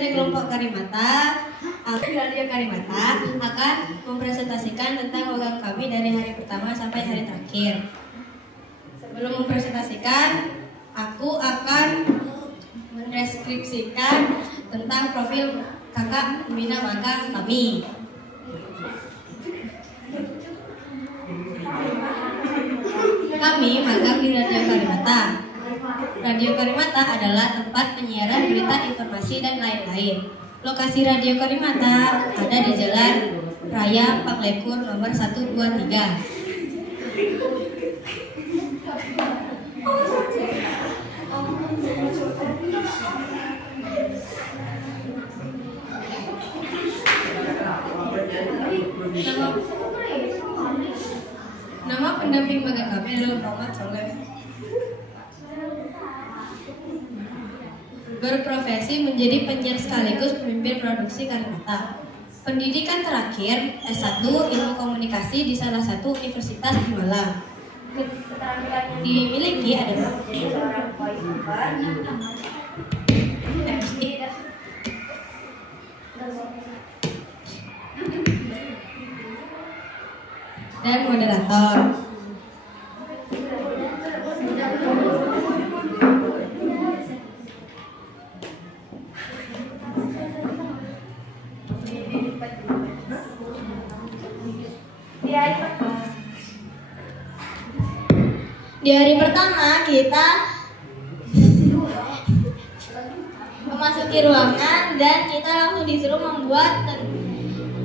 dari kelompok Karimata, Radio Karimata akan mempresentasikan tentang program kami dari hari pertama sampai hari terakhir. Sebelum mempresentasikan, aku akan mendeskripsikan tentang profil kakak pembina magang kami. Kami magang di Radio Karimata. Radio Karimata adalah tempat penyiaran berita, informasi, dan lain-lain. Lokasi Radio Karimata ada di Jalan Raya Paklekur nomor 123. Nama pendamping magang kami adalah Muhammad Soleh. Berprofesi menjadi penyiar sekaligus pemimpin produksi Karimata. Pendidikan terakhir S1 Ilmu Komunikasi di salah satu universitas di Malang. Keterampilan dimiliki adalah seorang voice over, MC, dan moderator. Di hari pertama kita memasuki ruangan dan kita langsung disuruh membuat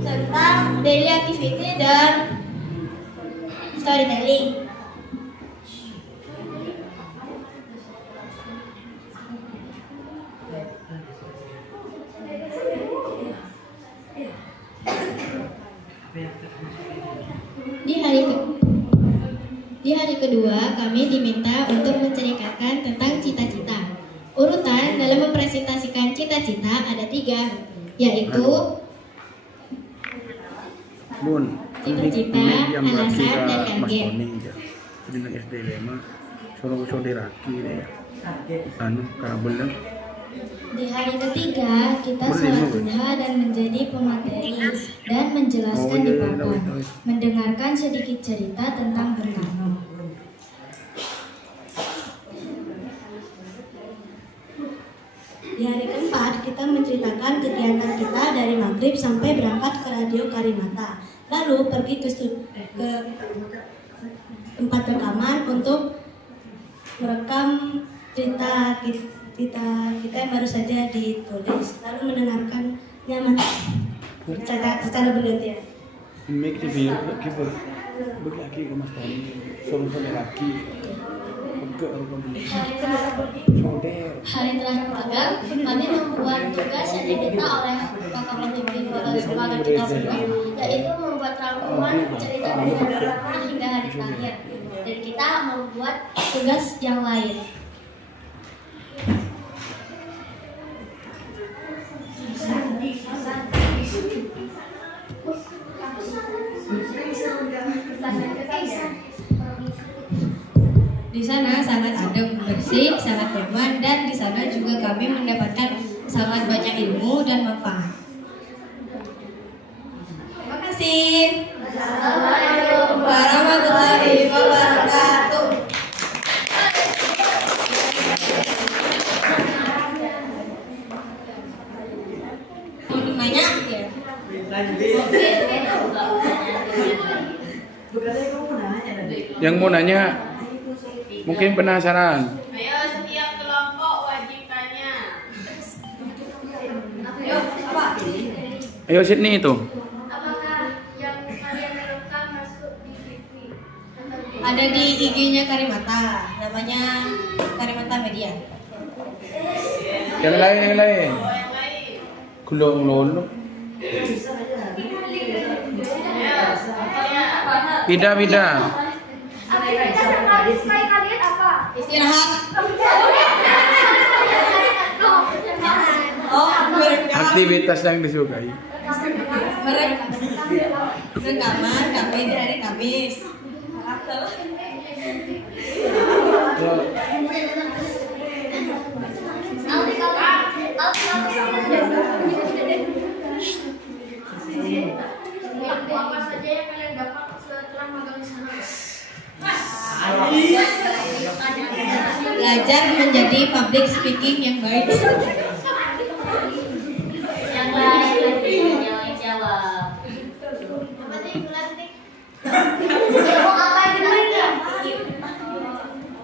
tentang daily activity dan storytelling. Di hari kedua, kami diminta untuk menceritakan tentang cita-cita. Urutan dalam mempresentasikan cita-cita ada 3, yaitu cita-cita, alasan, dan target. Di hari ketiga, kita sholat duha dan menjadi pemateri dan menjelaskan di papan, mendengarkan sedikit cerita tentang Bung Karno. Di hari keempat, kita menceritakan kegiatan kita dari maghrib sampai berangkat ke Radio Karimata. Lalu pergi ke tempat rekaman untuk merekam cerita kita yang baru saja ditulis, lalu mendengarkannya secara bergantian. Hari terakhir magang, kami membuat tugas yang diminta oleh kakak pembimbing magang kita semua, yaitu membuat rangkuman cerita dari hari pertama hingga hari terakhir. Dan kita membuat tugas yang lain. Di sana sangat adem, bersih, sangat nyaman, dan di sana juga kami mendapatkan sangat banyak ilmu dan manfaat. Terima kasih. Assalamualaikum warahmatullahi wabarakatuh. Mau nanya ya? Yang mau nanya mungkin penasaran. Ayo, setiap kelompok wajib tanya. Ayo, apa? Ayo Sydney itu. Apakah yang kalian rekam masuk di TV? Ada di IG-nya Karimata, namanya Karimata Media. Yang lain. Yang lain. Gulung lolo. Bida. Aktivitas yang paling disukai kalian apa? Istirahat. Aktivitas yang disukai. Rekaman kami di hari Kamis. Aldi menjadi public speaking yang baik. Yang lain jawab.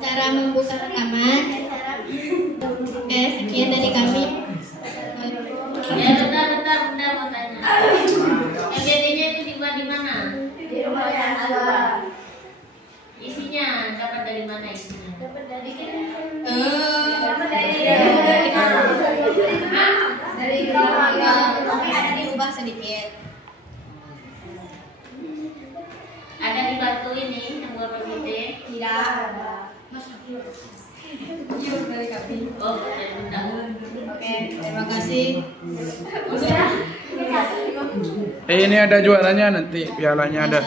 Cara membuka rekaman. Oke, sekian dari kami. Ya, bentar mau tanya. MBT-nya itu di mana? Di rumah Aswa. Isinya dapat dari mana isinya? Dapat dari Tapi ada diubah sedikit. Ada di batu ini yang warna putih? Tidak. Oh, dari benda. Oke, terima kasih. Ini ada juaranya nanti, pialanya ada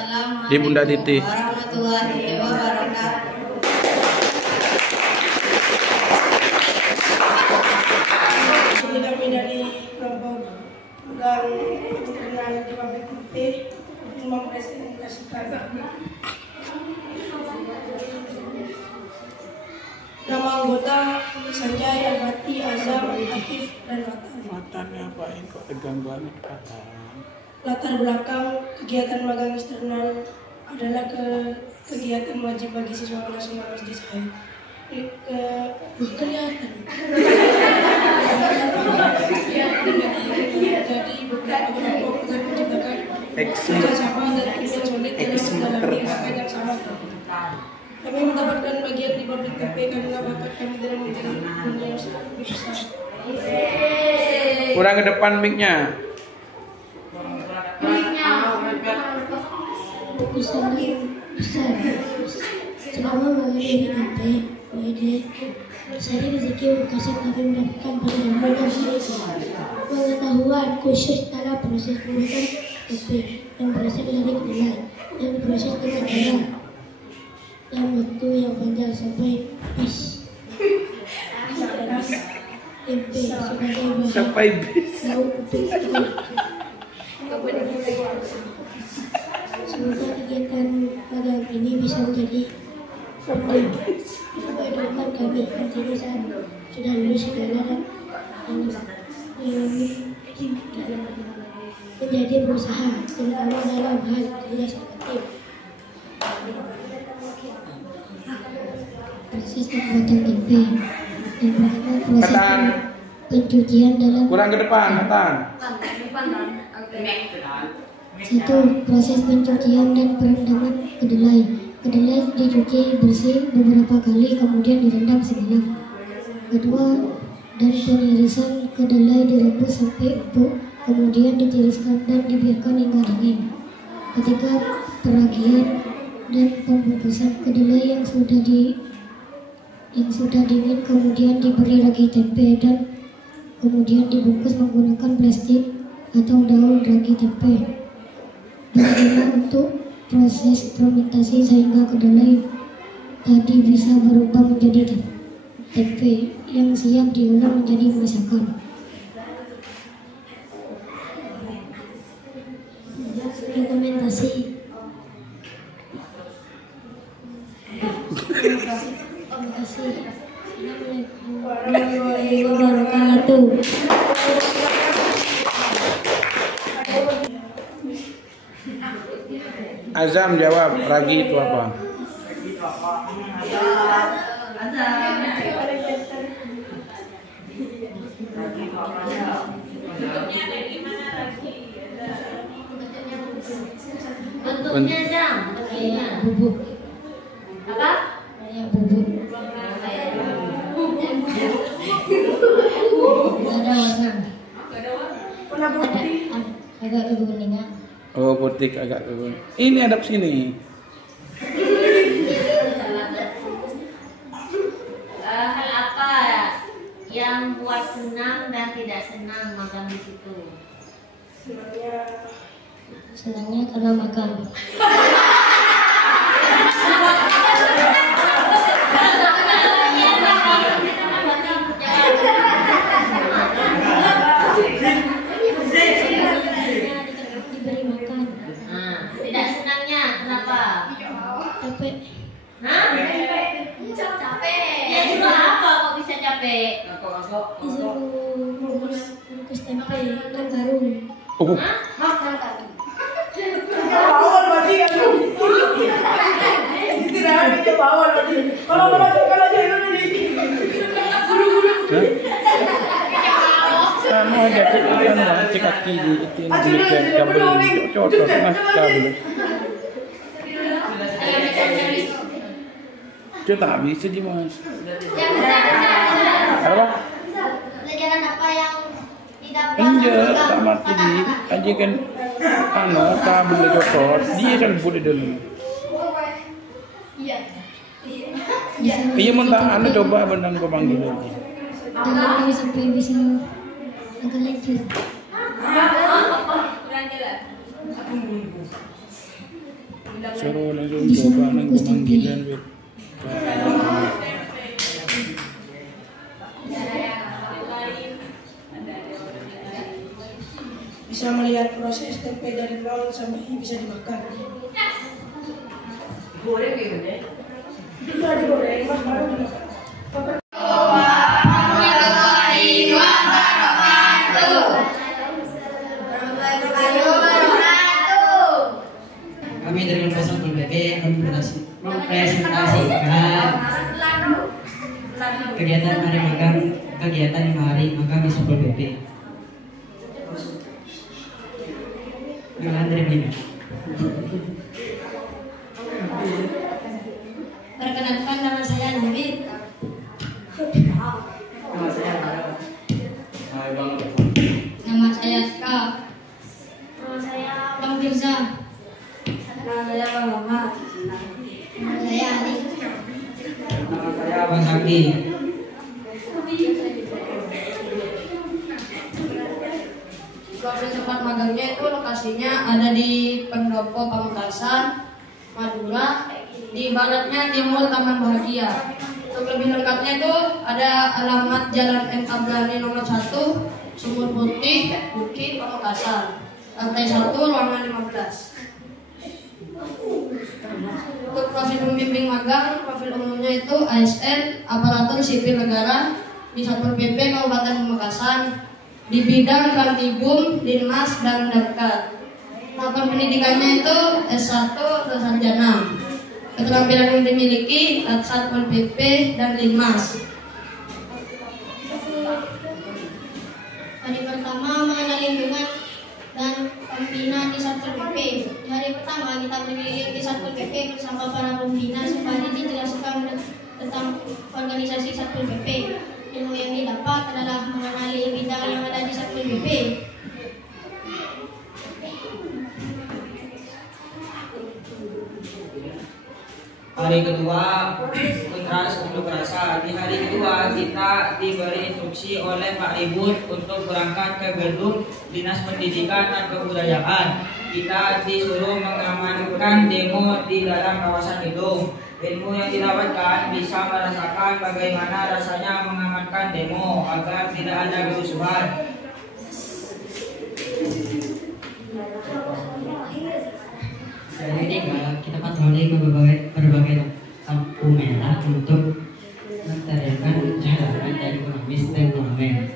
di Bunda Titi. Warahmatullahi wabarakatuh. Kami dari kelompok pegang internal di pabrik putih mempresentasikan nama anggota Sanjay, Al-Fati, Azam, Atif, dan Watan. Matanya apain kok tegang banget Latar belakang kegiatan magang eksternal adalah kegiatan wajib bagi siswa kelas 9 SD saya. Kelihatan. Jadi beberapa kelompok akan menciptakan kerjasama dan tim yang solid dalam mendalami bakat yang sama. Kami mendapatkan bagian di pabrik tempe karena bakat kami dalam menjadi dunia yang sangat lebih besar. Kurang ke depan mic-nya. Selama mengalami tempe, saya rezeki berkasih kami mendapatkan pengetahuan khusus dalam proses pembuatan tempe yang berasal dari kedelai dan diproses dengan garam dalam waktu yang panjang sampai bis. Tempe sebagai bahan Sampai bis. lauk untuk semoga kegiatan magang ini bisa menjadi pedoman kami nantinya saat sudah lulus segala dan menjadi berusaha terutama dalam hal kerja sama tim. Proses pembuatan tempe yang pertama proses Ketan. pencucian dalam Kurang ke depan, Ketan. satu proses pencucian dan perendaman kedelai. Kedelai dicuci bersih beberapa kali kemudian direndam sejenak. Kedua, dan penirisan kedelai direbus sampai empuk, kemudian ditiriskan dan dibiarkan hingga dingin. Ketiga, peragian dan pembungkusan kedelai yang sudah dingin kemudian diberi ragi tempe dan kemudian dibungkus menggunakan plastik atau daun ragi tempe. Berguna untuk proses fermentasi sehingga kedelai tadi bisa berubah menjadi tempe yang siap diolah menjadi masakan. Dokumentasi. Assalamualaikum warahmatullahi wabarakatuh. Azam jawab, ragi itu apa? Bentuknya jam, bentuknya. Bubuk. Apa? Kayak bubuk. Ada warna. Agak kekuningan. Oh, putih agak ke ini hadap sini. Hal apa yang buat senang dan tidak senang makan di situ? Senangnya karena makan. Diberi makan. Nah, tidak senangnya kenapa? Capek. Hah? Capek. Ya juga apa kok bisa Oh. Bawal berarti kan. Tidak ada bawal berarti. Kalau jadi Anu aja cek kaki di kabel cocok mas kabel. Kita tak bisa di mas. Apa? Pelajaran apa yang didapat? Enggak, tak mati di. Aja kan anu kabel cocok. Dia kan boleh dulu. Iya mentah anu coba benang kau panggil lagi. Dalam sampai bisa agak lanjut. Suruh langsung coba nang pemanggilan wit. bisa melihat proses tempe dari nol sampai bisa dimakan. Goreng gitu deh. Itu ada goreng, mas baru dimakan. Kami dari Lembaga Satpol PP mempresentasikan kegiatan hari magang, kegiatan 5 hari magang di Satpol PP. Gimana dari Bina? Perkenalkan, nama saya Nabi. Nama saya Bara. Nama saya Kak. Nama saya Bang Firza. Nama saya Bang Muhammad. Nama saya Ali. Nama saya Bang Saki. Lokasi tempat magangnya itu lokasinya ada di Pendopo Pamekasan, Madura, di baratnya Timur Taman Bahagia. Untuk lebih lengkapnya itu ada alamat Jalan M. Ablani nomor 1, Sumur Putih, Bukit, Pamekasan, lantai 1, ruangan 15. Untuk profil pembimbing magang, profil umumnya itu ASN, aparatur sipil negara di Satpol PP Kabupaten Pamekasan, di bidang Kantibum, Dinmas, dan Dekat. Tahapan pendidikannya itu S1 atau sarjana. Keterampilan yang dimiliki Satpol PP dan Dinmas. Hari pertama mengenal lingkungan dan pembina di Satpol PP. Di hari pertama kita berkeliling di Satpol PP bersama para pembina supaya dijelaskan tentang organisasi Satpol PP. Ilmu yang didapat adalah mengenali bidang yang ada di Satpol PP. Hari kedua kontras unjuk rasa. Di hari kedua kita diberi instruksi oleh Pak Ribut untuk berangkat ke gedung Dinas Pendidikan dan Kebudayaan. Kita disuruh mengamankan demo di dalam kawasan gedung. Ilmu yang didapatkan bisa merasakan bagaimana rasanya mengamankan demo agar tidak ada kerusuhan. Jadi kita patroli ke berbagai lampu merah untuk menteriakan jalanan dari ekonomis dan turnamen.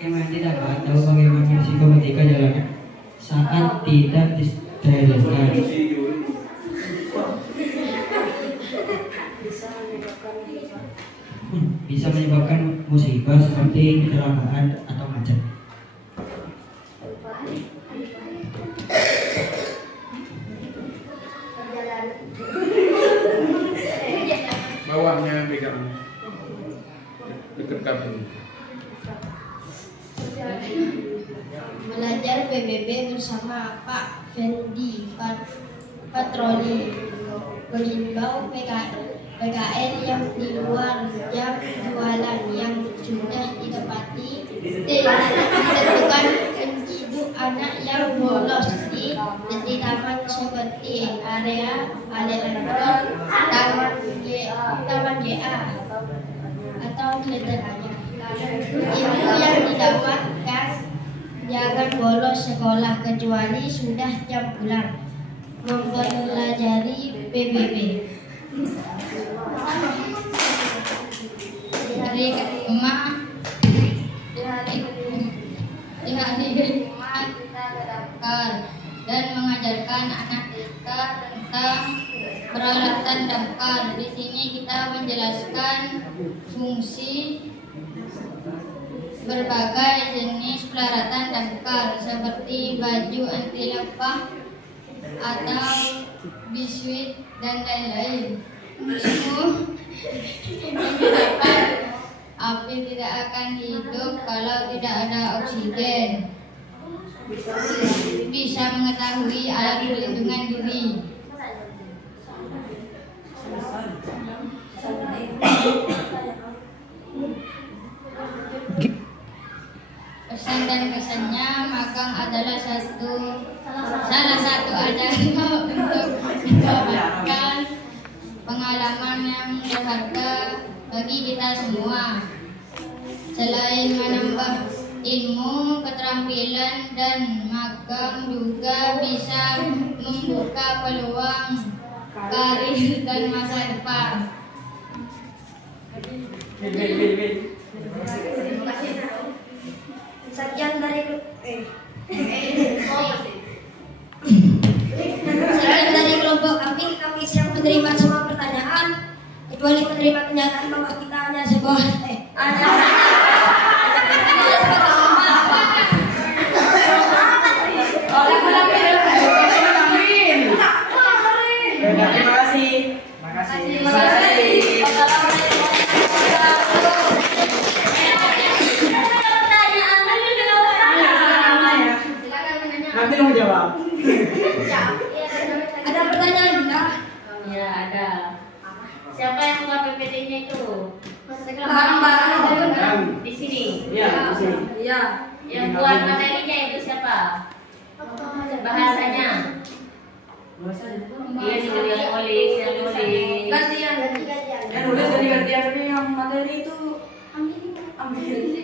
Yang tidak tahu bagaimana risiko ketika jalanan saat tidak disterilkan. Bisa menyebabkan musibah seperti kecelakaan atau macet. Bawahnya pegang dekat kabel. Belajar PBB bersama Pak Fendi, patroli mengimbau PKN yang di luar jam jualan yang sudah didapati ditentukan menciduk anak yang bolos di taman seperti area Alenron, Taman GA atau Kleterannya. Ilmu yang didapatkan jangan bolos sekolah kecuali sudah jam pulang. Mempelajari PBB. Di hari kelima kita dapat mengajarkan anak kita tentang peralatan damkar. Di sini kita menjelaskan fungsi berbagai jenis peralatan damkar seperti baju anti lempah atau biskuit dan lain-lain. Menyebabkan api tidak akan hidup kalau tidak ada oksigen. Bisa mengetahui alat perlindungan diri. Pesan dan kesannya, magang adalah salah satu acara untuk mendapatkan pengalaman yang berharga bagi kita semua. Selain menambah ilmu, keterampilan, dan magang juga bisa membuka peluang karir dan masa depan. Sekian dari kelompok kami siap menerima semua pertanyaan kecuali menerima kenyataan bahwa kita hanya sebuah Terima kasih. Nanti mau jawab. Ada pertanyaan enggak? Ya, ada. Siapa yang buat PPT-nya itu? Barang-barang Di sini. Iya, di sini. Iya. Yang buat materinya itu siapa? Bahasanya. Dia yang nulis, Gantian. Yang nulis jadi gantian, tapi yang materi itu ambil itu.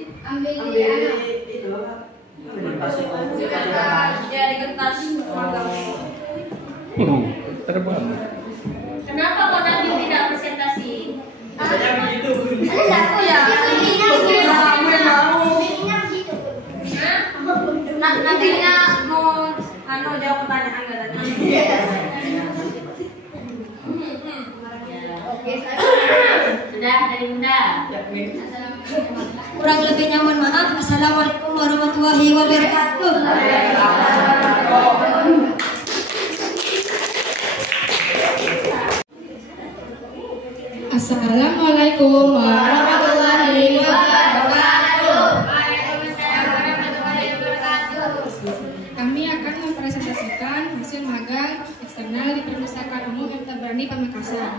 Ya di kertas. Terbang. Kenapa kok nanti tidak presentasi? Biasanya begitu. Aku ya. Kamu yang mau. Nantinya mau jawab pertanyaan enggak tadi? Sudah dari Bunda. Kurang lebihnya mohon maaf. Assalamualaikum warahmatullahi wabarakatuh. Assalamualaikum warahmatullahi wabarakatuh. Kami akan mempresentasikan hasil magang eksternal di Perpustakaan Umum MT Brani Pamekasan.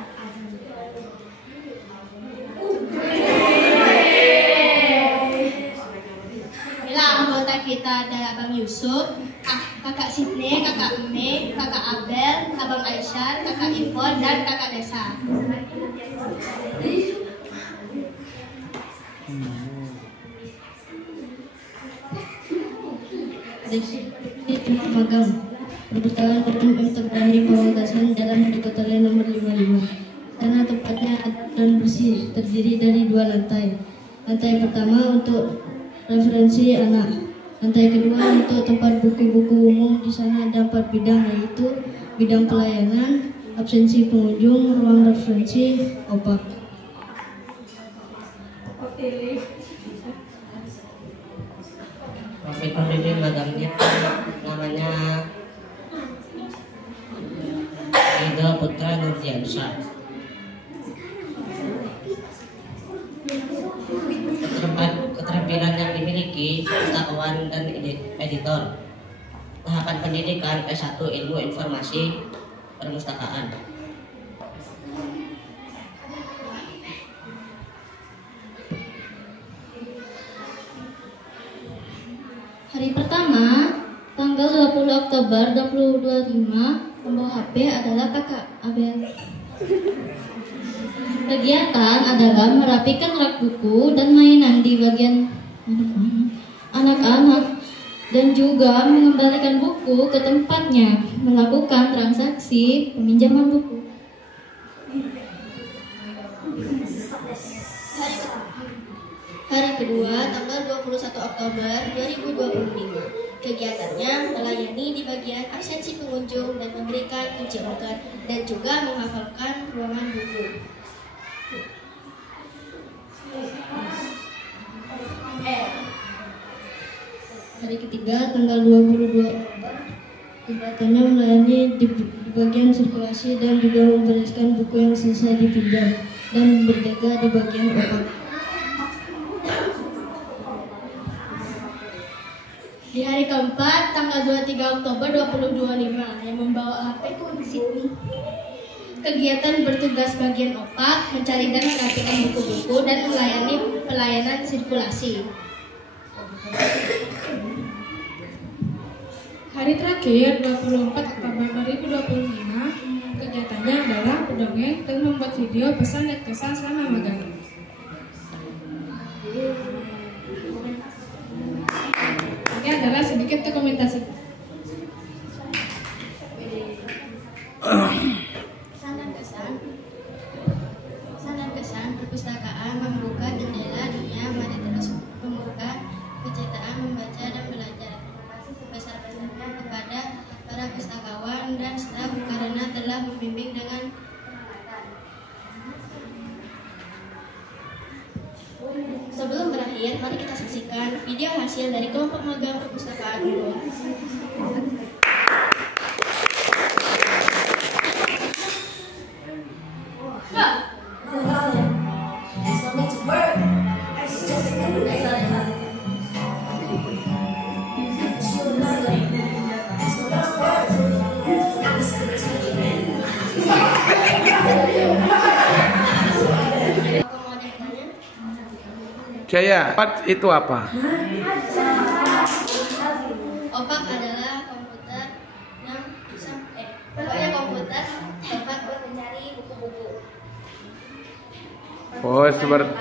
Anggota kita adalah Bang Yusuf, Kakak Sidney, Kakak Eme, Kakak Abel, Abang Aisyah, Kakak Ivon, dan Kakak Desa. Magang Perpustakaan Umum MT Brani Pamekasan Jalan Hadi Kota nomor 55. Tanah tempatnya dan bersih, terdiri dari 2 lantai. Lantai pertama untuk referensi anak. Lantai kedua untuk tempat buku-buku umum. Di sana ada 4 bidang, yaitu bidang pelayanan, absensi pengunjung, ruang referensi, opak. Profil pembimbing magangnya namanya Ida Putra Nurdiansyah. Keterampilan yang dimiliki pustakawan dan editor. Tahapan pendidikan S1 Ilmu Informasi Perpustakaan. Hari pertama, tanggal 20 Oktober 2025, pembawa HP adalah Kakak Abel. Kegiatan adalah merapikan rak buku dan mainan di bagian anak-anak dan juga mengembalikan buku ke tempatnya, melakukan transaksi peminjaman buku. Hari kedua, tanggal 21 Oktober 2025. Kegiatannya melayani di bagian pembagian absensi pengunjung dan memberikan kunci organ dan juga menghafalkan ruangan buku. Hari ketiga tanggal 22 kegiatannya melayani di bagian sirkulasi dan juga membereskan buku yang selesai dipinjam dan berjaga di bagian opak. Di hari keempat, tanggal 23 Oktober 2025, yang membawa HP ke sini. Kegiatan bertugas bagian opak, mencari dan merapikan buku-buku, dan melayani pelayanan sirkulasi. Hari terakhir 24 Oktober 2025, kegiatannya adalah mendongeng dan membuat video pesan dan kesan selama magang. Ini adalah sedikit dokumentasi. Pesan dan kesan perpustakaan membuka jendela dunia, mari terus membuka penciptaan, membaca dan belajar. Terima kasih sebesar-besarnya kepada para pustakawan dan staf karena telah membimbing dengan penghormatan. Sebelum berakhir, mari kita saksikan video hasil dari kelompok magang perpustakaan Unggul. Jaya, opak itu apa? Opak adalah komputer yang pokoknya komputer tempat buat mencari buku-buku. Oh, seperti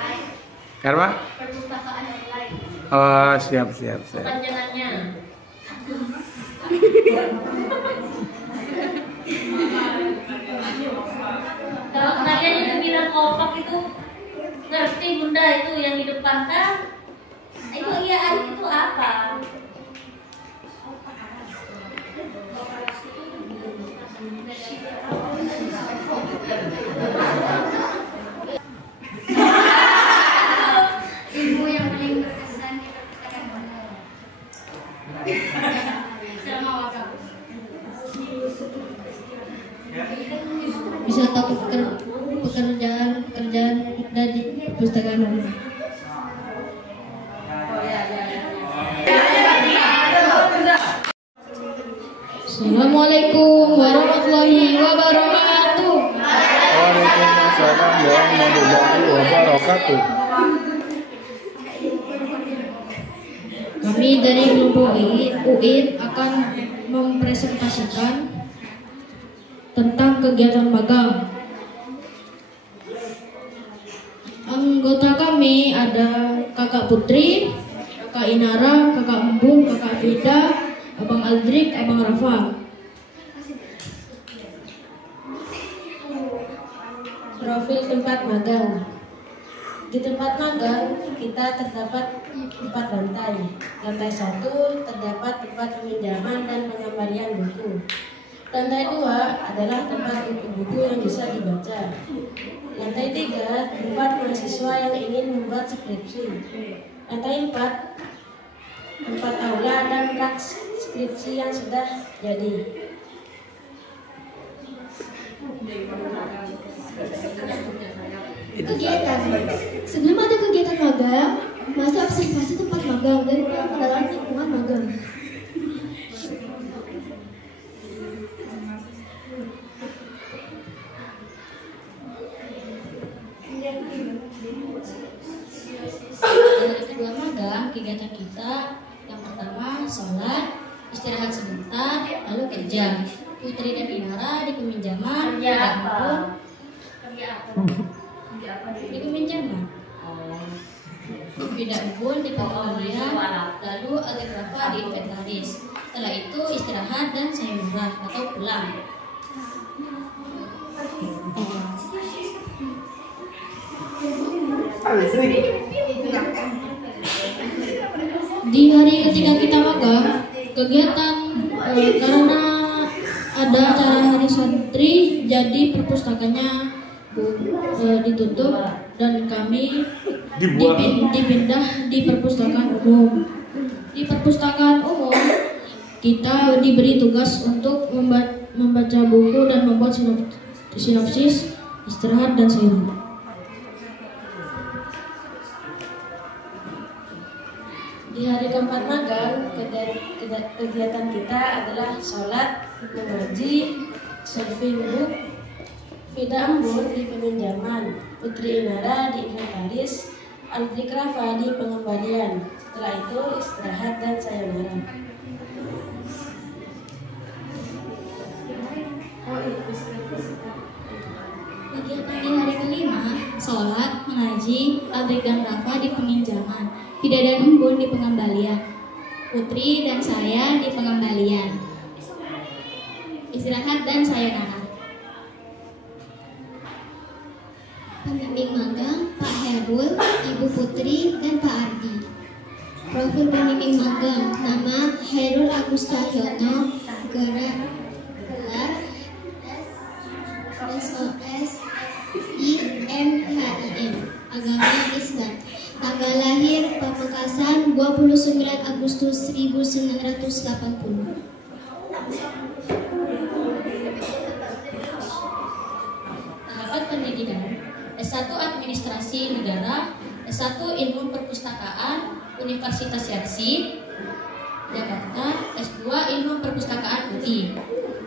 karena? Perpustakaan online. Oh, siap. Panjangannya. Kalau kalian itu bilang opak itu ngerti bunda itu yang di depan kan? Itu iya itu apa? Ilmu yang paling berkesan di perpustakaan Unggul selama magang. Wisata pekerjaan dari perpustakaan Unggul. Assalamualaikum warahmatullahi wabarakatuh. Waalaikumsalam warahmatullahi wabarakatuh. Kami dari kelompok UIN akan mempresentasikan tentang kegiatan magang. Anggota kami ada Kakak Putri, Kakak Inara, Kakak Embun, Kakak Vida, Abang Aldrik, Abang Rafa. Profil tempat magang. Di tempat magang kita terdapat 4 lantai. Lantai 1 terdapat tempat peminjaman dan pengembalian buku. Lantai 2 adalah tempat buku-buku yang bisa dibaca. Lantai 3 tempat mahasiswa yang ingin membuat skripsi. Lantai 4 tempat aula dan rak skripsi yang sudah jadi. Kegiatan. Sebelum ada kegiatan magang, masa observasi tempat magang dan pengenalan lingkungan magang. Kedua magang, kegiatan kita yang pertama sholat, istirahat sebentar, lalu kerja. Putri dan Inara di peminjaman, di peminjaman. Vida Ubun di pengembalian, lalu Agak Rafa di inventaris. Setelah itu istirahat dan sayembara atau pulang. Di hari ketiga kita magang, kegiatan Karena ada acara hari santri, jadi perpustakanya ditutup dan kami dipindah di perpustakaan umum. Di perpustakaan umum kita diberi tugas untuk membaca buku dan membuat sinopsis, istirahat dan sayur. Di hari keempat magang, kegiatan kita adalah sholat, mengaji, surfing book, Fida Embun di peminjaman, Putri Inara di inventaris, Aldri Krafa di pengembalian. Setelah itu istirahat dan sayonara. Kegiatan di hari kelima, sholat, mengaji, Aldri dan Rafa di peminjaman, Fida dan Embun di pengembalian, Putri dan saya di pengembalian, istirahat dan sayonara. Pembimbing magang Pak Herul, Ibu Putri, dan Pak Ardi. Profil pembimbing magang: nama Herul Agustahyono, gelar SOS IMHIM, agama Islam, tanggal lahir Pamekasan 29 Agustus 1980. Tahapan pendidikan: S1 Administrasi Negara, S1 Ilmu Perpustakaan, Universitas Yarsi, Jakarta, S2 Ilmu Perpustakaan UI.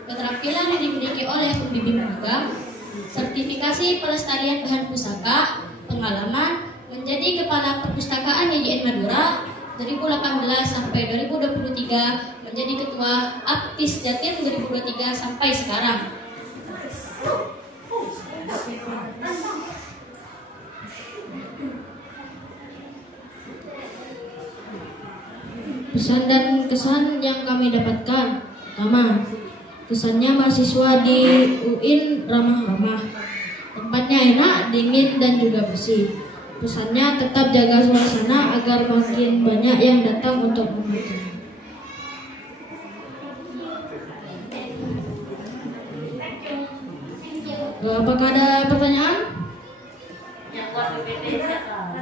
Keterampilan yang dimiliki oleh pembimbing magang: sertifikasi pelestarian bahan pusaka, pengalaman menjadi Kepala Perpustakaan YJN Madura 2018 sampai 2023, menjadi Ketua Aptis Jatim 2023 sampai sekarang. Pesan dan kesan yang kami dapatkan: pertama, kesannya mahasiswa di UIN ramah-ramah, tempatnya enak, dingin, dan juga bersih. Pesannya tetap jaga suasana agar makin banyak yang datang untuk membantu. Apakah ada pertanyaan? Yang buat PPT siapa?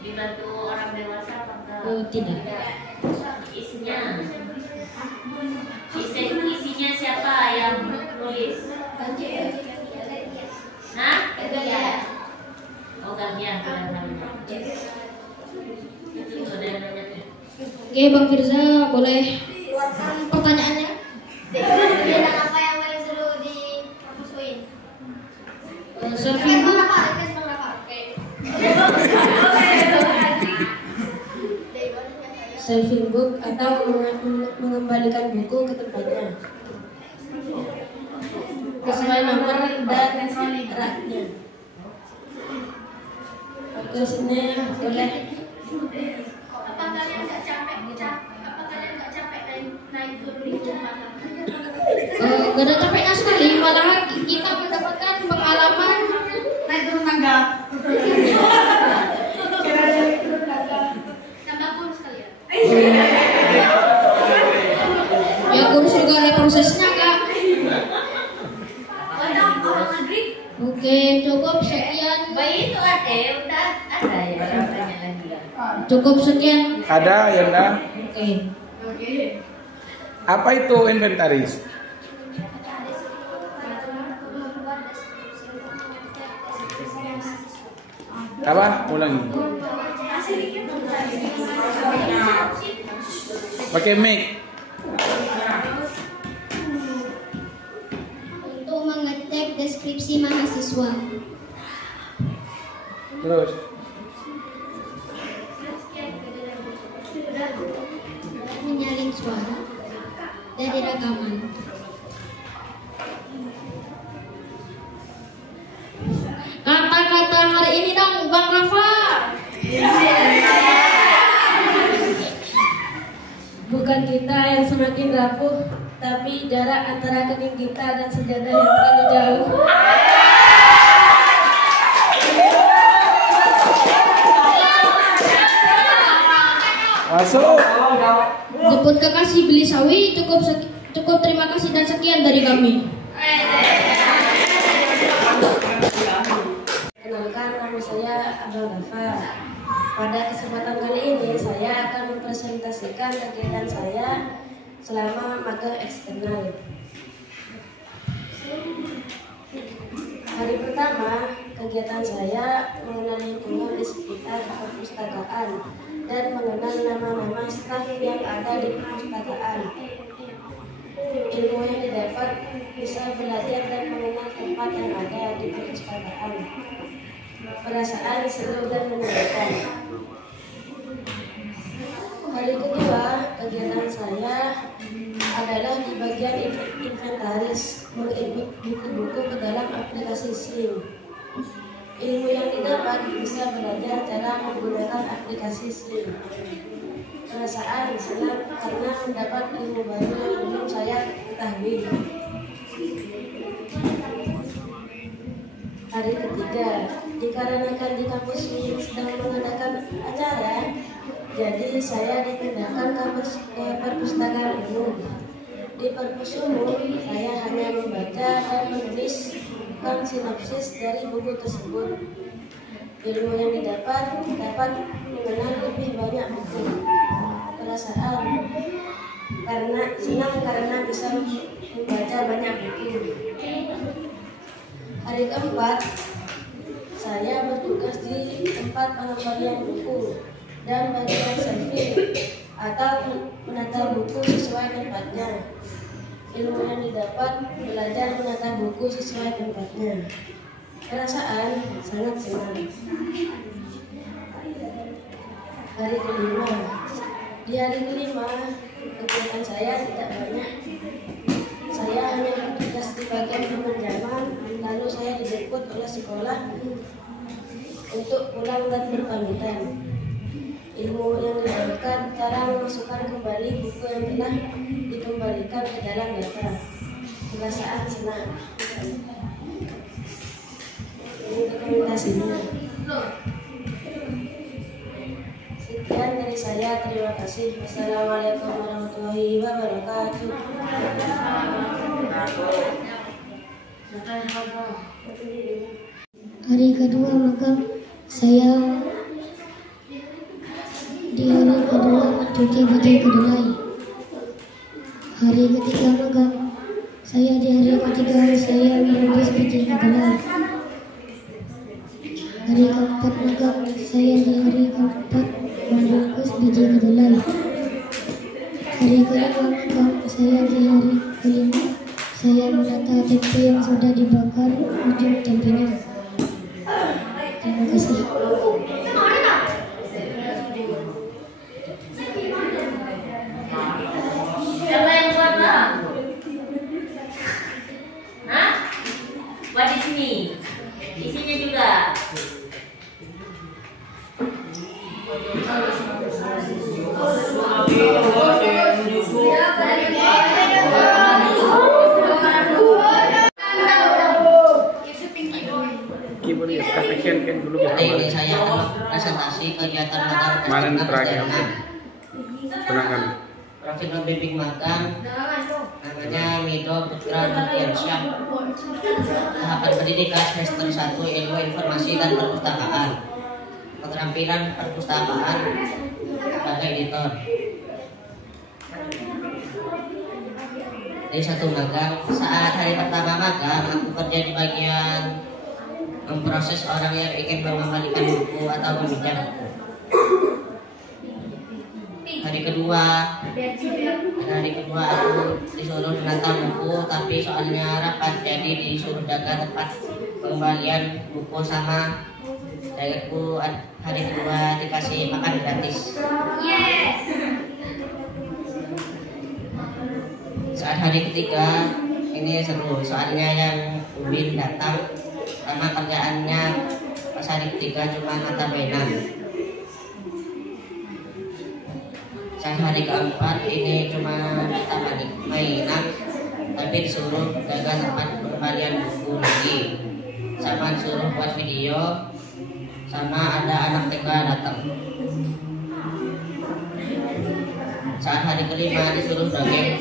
Dibantu orang dewasa apa enggak? Tidak. Isinya siapa yang nulis? Hah? Oh, gantian. Oke, Bang Firza, boleh pertanyaannya? Kegiatan apa yang paling seru di kampus UIN? Surfing book. Selfie book atau mengembalikan buku ke tempatnya sesuai nomor dan raknya. Oke, sini boleh. Apa kalian nggak capek? Apa kalian nggak capek naik turun di jembatan? Gak ada capeknya sekali, malah kita mendapatkan pengalaman Naik turun tangga. Tambah kurus kalian. ya kurus juga ada prosesnya, Kak. Oke, cukup sekian. Bayi itu udah ada ya, tanya lagi ya. Cukup sekian. Ada, Yanda? Oke. Apa itu inventaris? Apa? Ulangi. Pakai mic. Untuk mengecek deskripsi mahasiswa. Terus. Menyalin suara dari rekaman. Kata-kata hari ini dong, Bang Rafa. Bukan kita yang semakin rapuh, tapi jarak antara kening kita dan sejadah yang terlalu jauh. Masuk. Jemput kekasih beli sawi, cukup terima kasih dan sekian dari kami. Kenalkan, nama saya Abdul Ghafar. Pada kesempatan kali ini saya akan mempresentasikan kegiatan saya selama magang eksternal. Hari pertama, kegiatan saya mengenal lingkungan di sekitar perpustakaan dan mengenal nama-nama staf yang ada di perpustakaan. Ilmu yang didapat bisa belajar dan mengenal tempat yang ada di perpustakaan. Perasaan seru dan menyenangkan. Hari kedua, kegiatan saya adalah di bagian inventaris, menginput buku-buku ke dalam aplikasi SIM. Ilmu yang didapat bisa belajar cara menggunakan aplikasi SIM. Perasaan senang karena mendapat ilmu baru yang belum saya ketahui. Hari ketiga, dikarenakan di kampus ini sedang mengadakan acara, jadi saya dipindahkan ke perpustakaan umum. Di perpus umum, saya hanya membaca dan menuliskan sinopsis dari buku tersebut. Ilmu yang dapat mengenal lebih banyak buku. Perasaan senang karena bisa membaca banyak buku. Hari keempat, saya bertugas di tempat pengembalian buku dan bagian serving atau menata buku sesuai tempatnya. Ilmu yang didapat belajar menata buku sesuai tempatnya. Perasaan sangat senang. Hari kelima, di hari kelima kegiatan saya tidak banyak. Saya hanya bertugas di bagian peminjaman, lalu saya dijemput oleh sekolah untuk pulang dan berpamitan. Ilmu yang didapatkan cara memasukkan kembali buku yang telah dikembalikan ke dalam data. Perasaan senang. Ini dokumentasinya. Sekian dari saya, terima kasih. Wassalamualaikum warahmatullahi wabarakatuh. Hari kedua magang saya di hari kedua mencuci baju kedelai. Hari ketiga magang saya di hari ketiga saya merebus biji kedelai. Hari keempat magang saya di hari keempat membungkus biji kedelai. Hari kelima magang saya di hari kelima saya menata tempe yang sudah dibakar ujung tempenya. Terima kasih. Siapa yang buat lah? Hah? Buat di sini. Isinya juga. Ini saya akan presentasi kegiatan magang Mana terakhir? Tenangkan. Profil pembimbing magang namanya Mido Putra Nurdiansyah. Tahapan pendidikan semester 1 ilmu informasi dan perpustakaan. Keterampilan perpustakaan sebagai editor. Dari satu magang, saat hari pertama magang aku kerja di bagian memproses orang yang ingin mengembalikan buku atau meminjam buku. Hari kedua aku disuruh menata buku, tapi soalnya rapat jadi disuruh jaga tempat pengembalian buku sama aku. Hari kedua dikasih makan gratis. Saat hari ketiga ini seru, soalnya yang Ubin datang karena kerjaannya pas hari ketiga cuma nata mainan. Saat hari keempat ini cuma nata mainan, tapi disuruh jaga tempat pengembalian buku lagi, sama disuruh buat video, sama ada anak TK datang. Saat hari kelima disuruh dongeng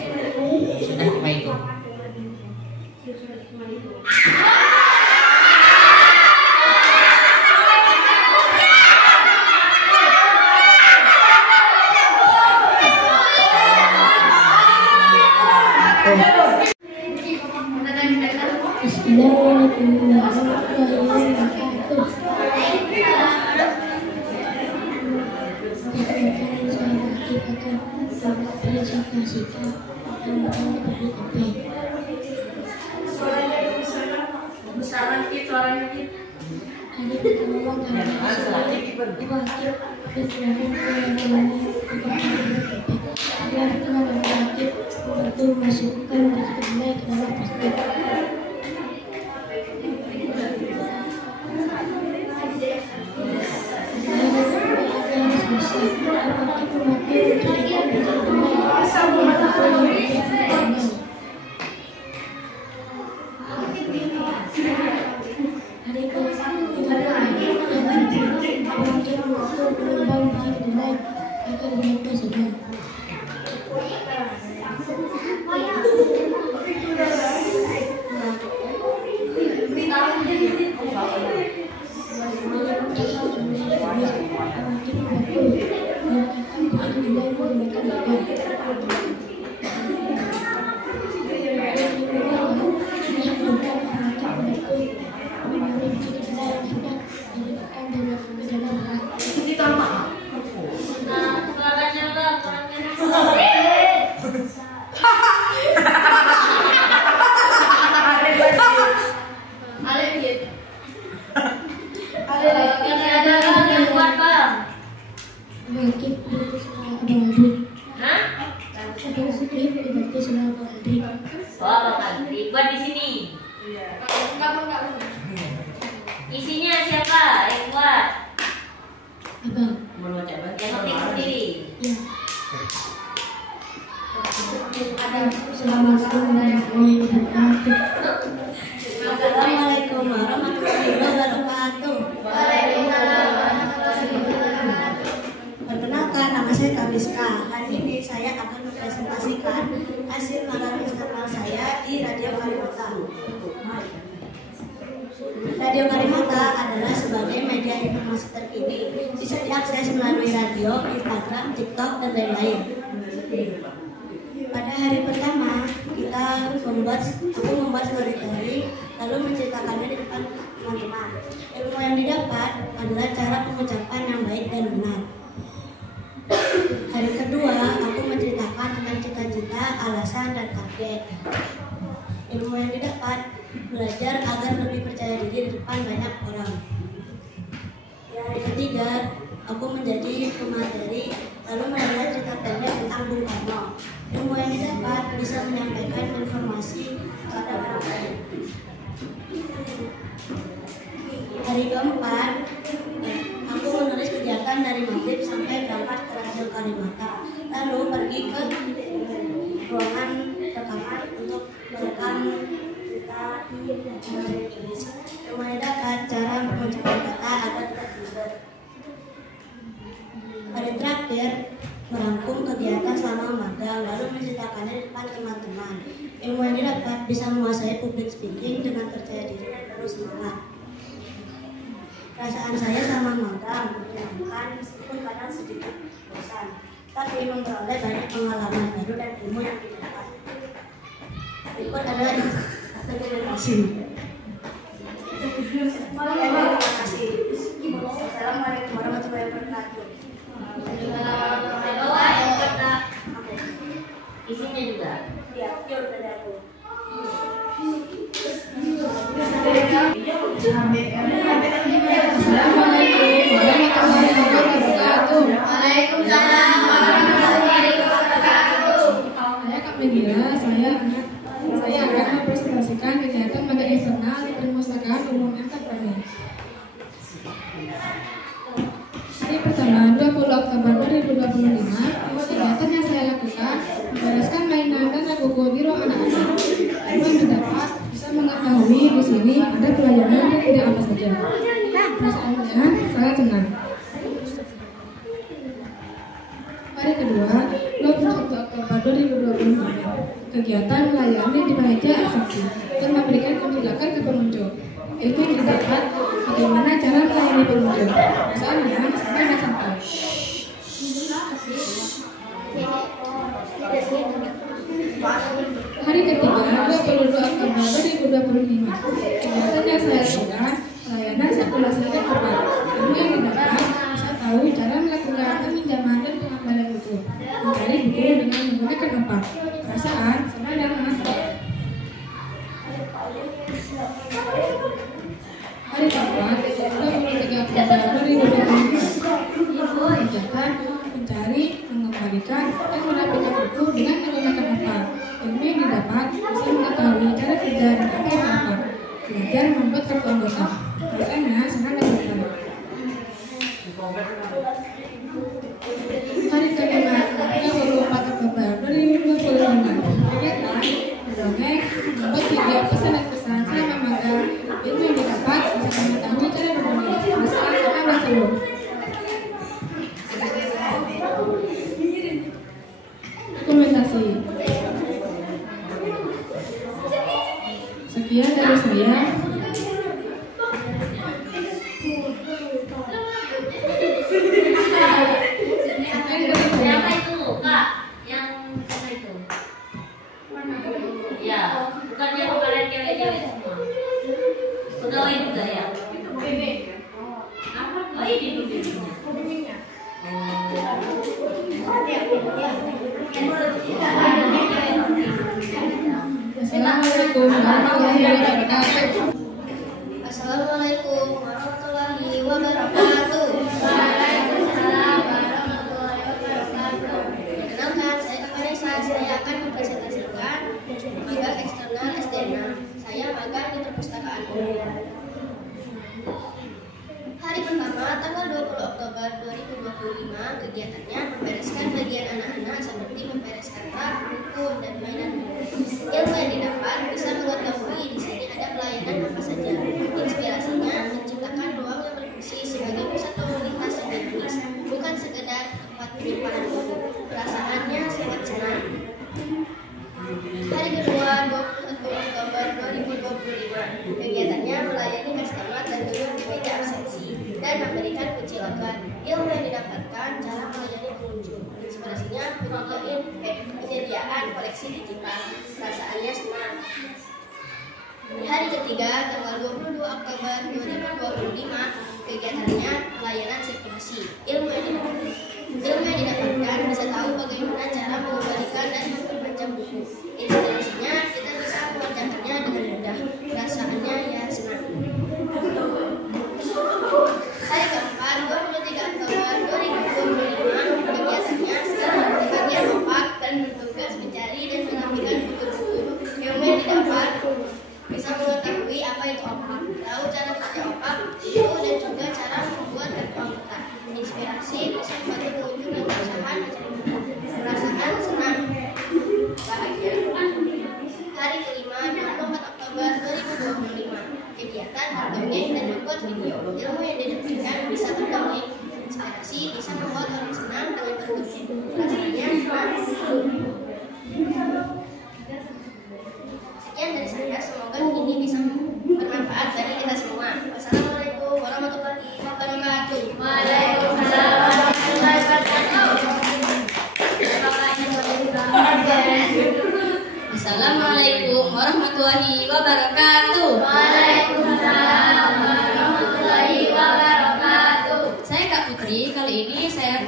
sudah cuma itu. Assalamualaikum warahmatullahi wabarakatuh. Presentasikan tentang PDKP. Suaranya besaran kita, suaranya kita. Hari pertama kami wajib membantu masukkan nilai ke dalam plastik. Buat di sini. Isinya siapa yang buat? Abang. Yang penting sendiri. Assalamualaikum warahmatullahi wabarakatuh. Perkenalkan, nama saya Kabiska. Hari ini saya akan mempresentasikan hasil magang eksternal saya di Radio Karimata. Radio Karimata adalah sebagai media informasi terkini, bisa diakses melalui radio, Instagram, TikTok, dan lain-lain. Pada hari pertama, aku membuat storytelling, lalu menceritakannya di depan teman-teman. Ilmu yang didapat adalah cara pengucapan yang baik dan benar. Hari kedua, aku menceritakan tentang cita-cita, alasan, dan target. Ilmu yang didapat belajar agar lebih percaya diri di depan banyak orang. Hari ketiga, aku menjadi pemateri, lalu menilai cerita pendek tentang Bung Karno. Ilmu yang didapat bisa menyampaikan informasi kepada orang lain. Hari keempat, aku menulis kegiatan dari maghrib sampai berangkat ke Radio Karimata, lalu pergi ke ruangan rekaman untuk merekam cerita tulis. Ilmu yang didapat cara mengucapkan kata agar tidak ribet. Hari terakhir, merangkum kegiatan selama magang, lalu menceritakannya di depan teman-teman. Ilmu yang didapat bisa menguasai public speaking dengan percaya diri dan penuh semangat. Perasaan saya sama magang menyenangkan meskipun kadang sedikit bosan, tapi memperoleh banyak pengalaman baru dan ilmu yang didapat. Berikut adalah implementasi. Terima kasih. Assalamualaikum warahmatullahi wabarakatuh. Isinya juga. Iya, dari aku. Assalamualaikum warahmatullahi wabarakatuh. Waalaikumsalam warahmatullahi wabarakatuh. Saya Kak Megira, saya akan mempresentasikan kegiatan magang eksternal di Perpustakaan Umum Angkat Pradana. Hari pertama 20 Oktober 2025, kegiatan yang saya lakukan membereskan mainan dan lagu di ruang anak-anak. Yang didapat bisa mengetahui di sini ada pelajaran yang tidak apa saja. Perasaannya sangat senang. Hari kedua 21 Oktober 2020. Kegiatan melayani di panitia eksepsi dan memberikan penjelasan ke pengunjung. Ilmu yang didapat bagaimana cara melayani pengunjung. Misalnya, sampai dan sampai. Hari ketiga, 22 Oktober 2025. Kegiatan yang saya lakukan, pelayanan sirkulasi tepat. Ilmu yang didapat, bisa tahu cara melakukan peminjaman dan pengembalian buku. Mencari buku dengan menggunakan opak. Perasaan, senang dan mengantuk. Hari keempat, 23 Oktober 2025. Kegiatan mencari, mengembalikan, dan merapikan buku dengan menggunakan opak. Ilmu yang didapat bisa mengetahui cara kerja dan apa yang apa. Belajar membuat kartu anggota. Rasanya senang dan senang. Hari kelima, 24 Oktober 2025. Kegiatan mendongeng, membuat video pesan dan pesan selama magang. Ilmu yang didapat bisa mengetahui cara berbagi. Rasanya senang dan senang. Dokumentasi. Sekian dari saya. Siapa itu, Kak? Yang mana itu? Ya, bukannya kalian cewek-cewek semua. Pegawai juga ya? Oh, ini bimbingnya. Assalamualaikum warahmatullahi wabarakatuh. Assalamualaikum warahmatullahi wabarakatuh. Waalaikumsalam warahmatullahi wabarakatuh. Perkenalkan, saya Kak Vanessa. Saya akan mempresentasikan magang eksternal SD6. Saya magang di perpustakaan umum. Hari pertama, tanggal 20 Oktober 2025, kegiatannya membereskan bagian anak-anak seperti membereskan rak, buku, dan mainan. Ilmu yang didapat bisa mengetahui di sini ada pelayanan apa saja. Inspirasinya menciptakan ruang yang berfungsi sebagai pusat komunitas yang dinamis, bukan sekedar tempat penyimpanan buku. Perasaannya sangat senang. Hari kedua, 21 Oktober 2025, kegiatannya melayani customer dan duduk di meja absensi dan memberikan kunci loker. Ilmu yang didapatkan cara melayani pengunjung. Inspirasinya penyediaan koleksi digital. Perasaannya senang. Hari ketiga, tanggal 22 Oktober 2025, kegiatannya pelayanan sirkulasi. Ilmu yang didapatkan bisa tahu bagaimana cara mengembalikan dan memperpanjang buku. Inspirasinya kita bisa mengerjakannya dengan mudah. Perasaannya ya senang. Hari keempat, 23 Oktober 2025, kegiatannya sekarang di bagian opak dan bertugas mencari dan mengambilkan buku-buku. Ilmu yang didapat bisa mengetahui apa itu opak, tahu cara kerja opak, buku, dan juga cara membuat kartu anggota. Inspirasi bisa membantu pengunjung dan perusahaan mencari buku. Perasaan senang, bahagia. Hari kelima, 24 Oktober 2025, kegiatan berdongeng dan membuat video. Ilmu yang didapatkan bisa berdongeng. Inspirasi bisa membuat orang senang dengan berdongeng. Rasanya senang. Sekian dari saya, semoga ini bisa bermanfaat bagi kita semua. Wassalamualaikum warahmatullahi wabarakatuh. Waalaikumsalam warahmatullahi wabarakatuh. Assalamualaikum warahmatullahi wabarakatuh. Waalaikumsalam warahmatullahi wabarakatuh. Saya Kak Putri. Kali ini saya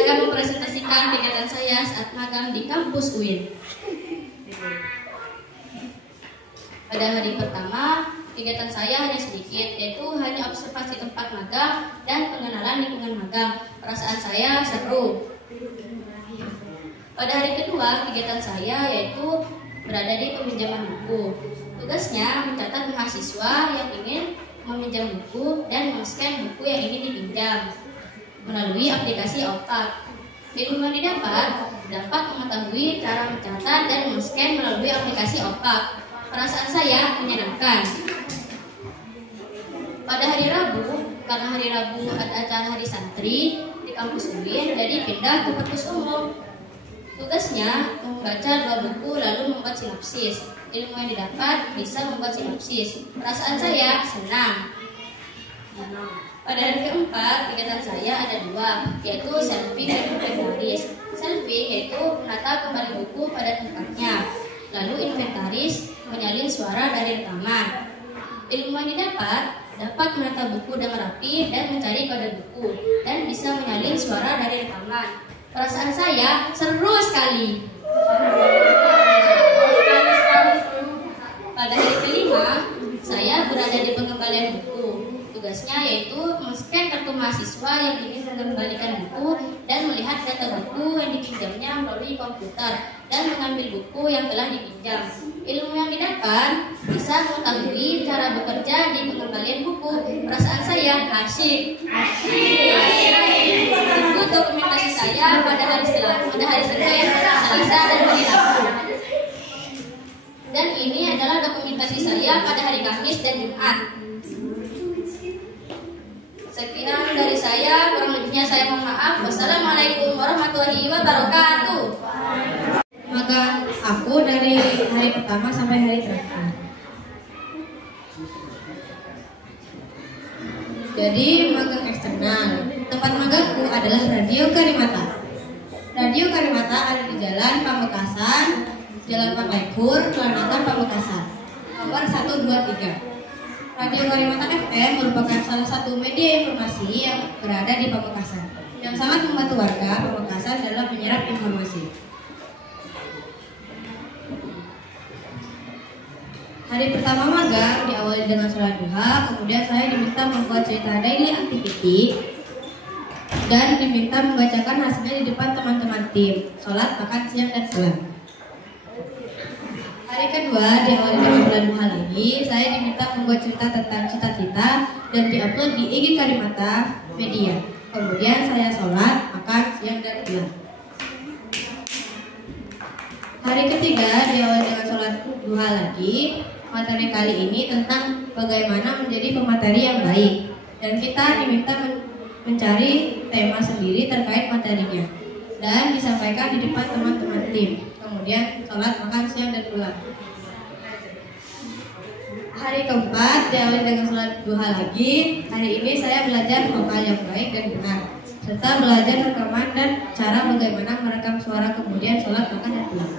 akan mempresentasikan kegiatan saya saat magang di kampus UIN. Pada hari pertama, kegiatan saya hanya sedikit, yaitu hanya observasi tempat magang dan pengenalan lingkungan magang. Perasaan saya seru. Pada hari kedua, kegiatan saya yaitu berada di peminjaman buku. Tugasnya mencatat mahasiswa yang ingin meminjam buku dan men-scan buku yang ingin dipinjam melalui aplikasi opak. Ilmu yang didapat dapat mengetahui cara mencatat dan men-scan melalui aplikasi opak. Perasaan saya menyenangkan. Pada hari Rabu, karena hari Rabu ada acara hari santri, di kampus UIN, jadi pindah ke perpus umum. Tugasnya membaca 2 buku lalu membuat sinopsis. Ilmu yang didapat bisa membuat sinopsis. Perasaan saya senang. Pada hari keempat, kegiatan saya ada 2, yaitu selfie dan inventaris. Selfie yaitu menata kembali buku pada tempatnya. Lalu inventaris menyalin suara dari rekaman. Ilmu yang didapat dapat menata buku dengan rapi dan mencari kode buku dan bisa menyalin suara dari rekaman. Perasaan saya seru sekali. Pada hari kelima, saya berada di pengembalian buku. Tugasnya yaitu men-scan kartu mahasiswa yang ingin mengembalikan buku dan melihat data buku yang dipinjamnya melalui komputer dan mengambil buku yang telah dipinjam. Ilmu yang didapat bisa mengetahui cara bekerja di pengembalian buku. Perasaan saya asyik. Itu dokumentasi saya pada hari Senin, Selasa, dan hari Rabu. Dan ini adalah dokumentasi saya pada hari Kamis dan Jumat. Sekian dari saya, kurang lebihnya saya mohon maaf. Wassalamualaikum warahmatullahi wabarakatuh. Magang aku dari hari pertama sampai hari terakhir. Jadi magang eksternal. Tempat magangku adalah Radio Karimata. Radio Karimata ada di Jalan Pamekasan, Jalan Pataikur, Kelanatan Pamekasan, nomor 123. Radio Karimata FM merupakan salah satu media informasi yang berada di Pamekasan, yang sangat membantu warga Pamekasan dalam menyerap informasi. Hari pertama magang diawali dengan sholat duha, kemudian saya diminta membuat cerita daily activity dan diminta membacakan hasilnya di depan teman-teman tim, sholat, makan siang, dan pulang. Hari kedua diawali dengan sholat duha lagi, saya diminta membuat cerita tentang cita-cita dan diupload di IG Karimata Media. Kemudian saya sholat, makan siang, dan pulang. Hari ketiga diawali dengan sholat duha lagi. Materi kali ini tentang bagaimana menjadi pemateri yang baik, dan kita diminta mencari tema sendiri terkait materinya dan disampaikan di depan teman-teman tim. Kemudian sholat, makan siang, dan pulang. Hari keempat diawali dengan sholat duha lagi. Hari ini saya belajar vokal yang baik dan benar, serta belajar rekaman dan cara bagaimana merekam suara, kemudian sholat, makan, dan pulang.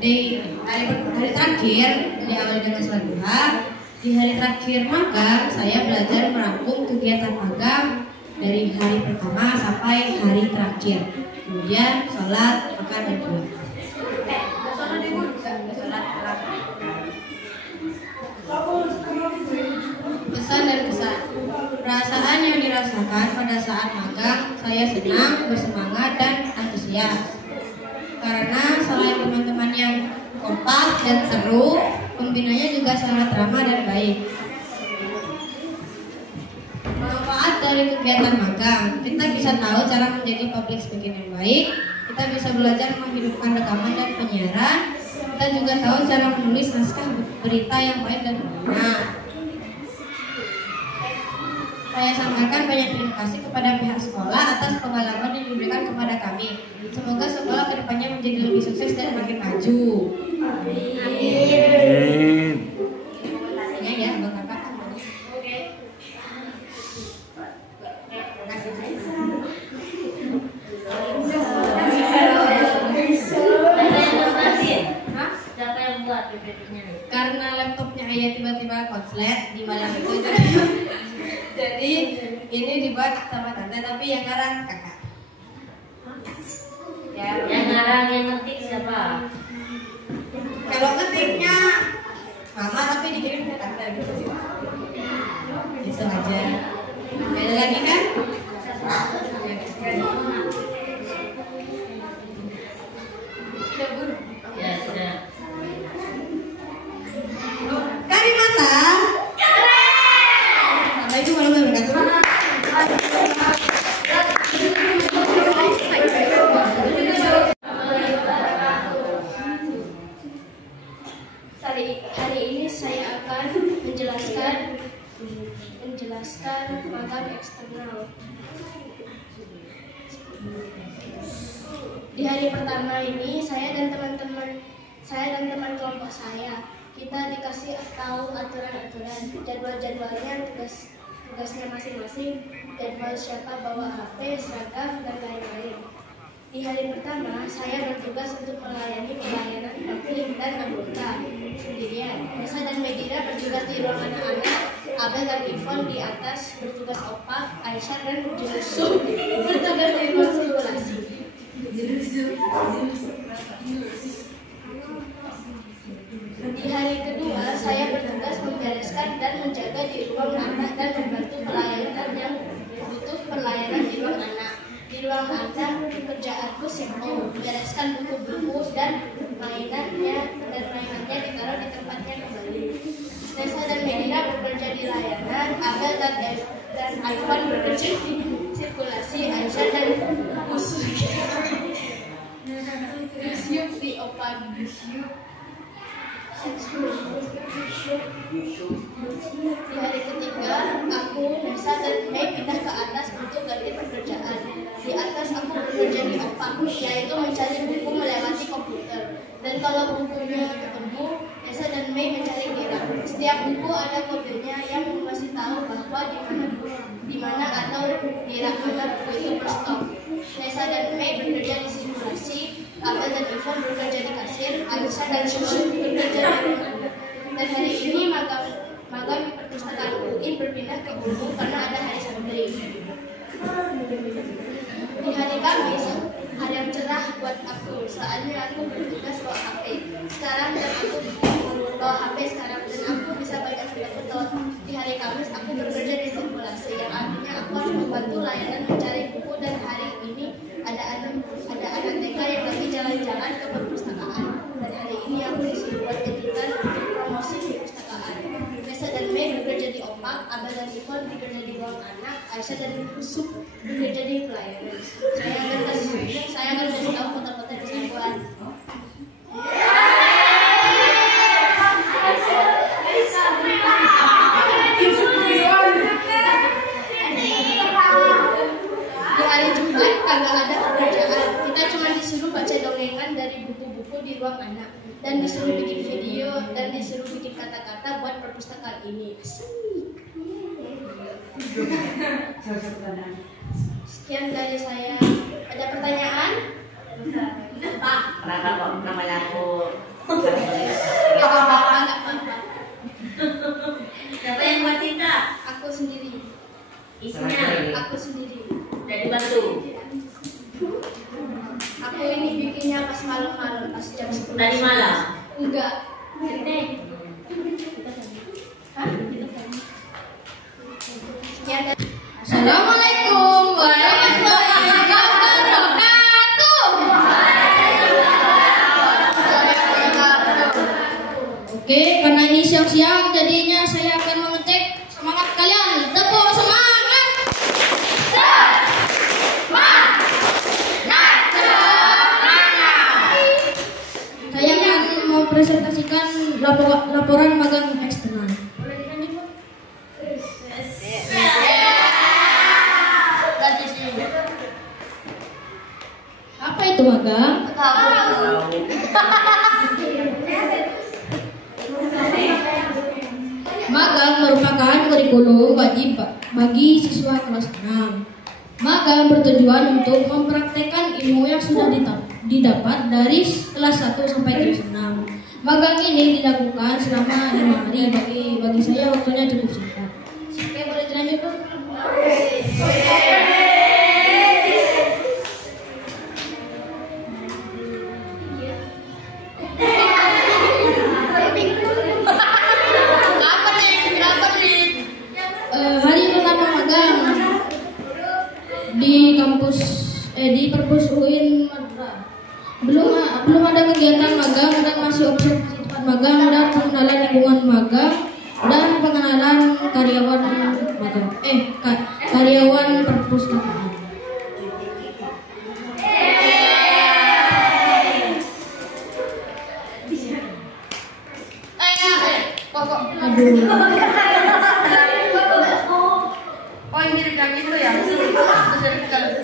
Di hari terakhir diawali dengan sholat duha. Di hari terakhir magang, saya belajar merangkum kegiatan magang dari hari pertama sampai hari terakhir. Kemudian sholat, makan, dan pulang. Pesan dan kesan. Perasaan yang dirasakan pada saat magang, saya senang, bersemangat, dan antusias. Karena selain teman-teman yang kompak dan seru, pembinanya juga sangat ramah dan baik. Manfaat dari kegiatan magang, kita bisa tahu cara menjadi public speaking yang baik, kita bisa belajar menghidupkan rekaman dan penyiaran, kita juga tahu cara menulis naskah berita yang baik dan benar. Saya sampaikan banyak terima kasih kepada pihak sekolah atas pengalaman yang diberikan kepada kami. Semoga sekolah kedepannya menjadi lebih sukses dan makin maju. Amin. Tanya ya, buat kakak semuanya. Oke. Siapa yang buat PPT-nya? Karena laptopnya ayah tiba-tiba konslet di malam itu. Jadi ini dibuat sama tante, tapi yang ngarang kakak. Ya, yang ngarang, yang ngetik siapa? Kalau ngetiknya mama, tapi dikirim ke tante gitu sih. Itu aja. Ada lagi kan? Ya sudah. Karimata. Assalamualaikum warahmatullahi wabarakatuh. Hari ini saya akan menjelaskan magang eksternal. Di hari pertama ini saya dan teman kelompok saya kita dikasih tahu aturan-aturan, jadwal-jadwalnya, tugasnya masing-masing, jadwal siapa bawa HP, seragam, dan lain-lain. Di hari pertama, saya bertugas untuk melayani pelayanan publik dan anggota sendirian. Nesa dan Medira bertugas di ruang anak-anak, Abel dan Ivon di atas bertugas opak, Aisyah dan Junusu bertugas di ruang sirkulasi. Di hari kedua, saya bertugas membereskan dan menjaga di ruang anak dan membantu pelayanan yang butuh pelayanan di ruang anak. Di ruang anak, pekerjaanku simpel, membereskan buku-buku dan mainannya ditaruh di tempatnya kembali. Nesa dan Medina bekerja di layanan, Abel dan Ivan bekerja di sirkulasi, Aisyah dan Yusuf di opan. Di hari ketiga, aku, Nesa, dan Mei pindah ke atas untuk ganti pekerjaan. Di atas aku bekerja di opak, yaitu mencari buku melewati komputer. Dan kalau bukunya ketemu, Nesa dan Mei mencari kira. Setiap buku ada kodenya yang masih tahu bahwa di mana atau di rak mana buku itu berstok. Nesa dan Mei bekerja di simulasi, Abel dan Ivon bekerja di kasir, Aisyah dan Syusul bekerja di rumah. Dan hari ini magang perpustakaan UIN berpindah ke Ubud karena ada hari santri. Di hari Kamis, hari yang cerah buat aku, soalnya aku bertugas bawa HP. Sekarang dan aku bawa HP sekarang dan aku bisa banyak foto. Di hari Kamis aku bekerja di simulasi, yang artinya aku harus membantu layanan mencari buku, dan hari ini ada anak TK yang lagi jalan-jalan ke perpustakaan. Dan hari ini aku disuruh buat editan promosi di perpustakaan. Nesa dan Mei bekerja di opak, Abel dan Ivon bekerja di ruang anak, Aisyah dan Yusuf bekerja di pelayanan. Saya akan kasih tahu foto-foto yang saya buat. Di hari Jumat kagak ada pekerjaan, kita cuma disuruh baca dongengan dari buku-buku di ruang anak, dan disuruh bikin video, dan disuruh bikin kata-kata buat perpustakaan ini. Sekian dari saya. Ada pertanyaan? Pak. Kenapa kok namanya aku? Gak apa-apa. Siapa yang buat tinta? Aku sendiri. Isinya? Aku sendiri. Jadi bantu. Aku ini bikinnya pas malam-malam, pas jam 10. Tadi malam? Enggak. Assalamualaikum warahmatullahi wabarakatuh. Oke, karena ini siang-siang, jadinya saya akan mengecek semangat kalian. Tepuk semangat. Saya akan mempresentasikan laporan magang eksternal. Apa itu magang? Magang merupakan kurikulum wajib bagi siswa kelas 6. Magang bertujuan untuk mempraktekkan ilmu yang sudah didapat dari kelas 1 sampai kelas 6. Magang ini dilakukan selama 5 hari. Bagi saya waktunya cukup singkat. Oke, boleh dilanjut, Bang? Hari pertama magang di kampus di perpus UIN Madura. Belum ada kegiatan magang dan masih observasi tempat magang dan pengenalan lingkungan magang dan pengenalan karyawan magang karyawan perpustakaan.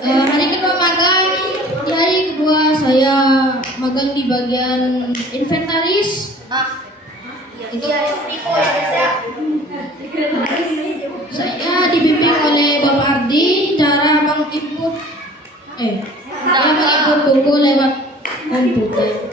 Hari kedua magang bagian inventaris. Itu saya dibimbing oleh Bapak Ardi cara menginput buku lewat komputer.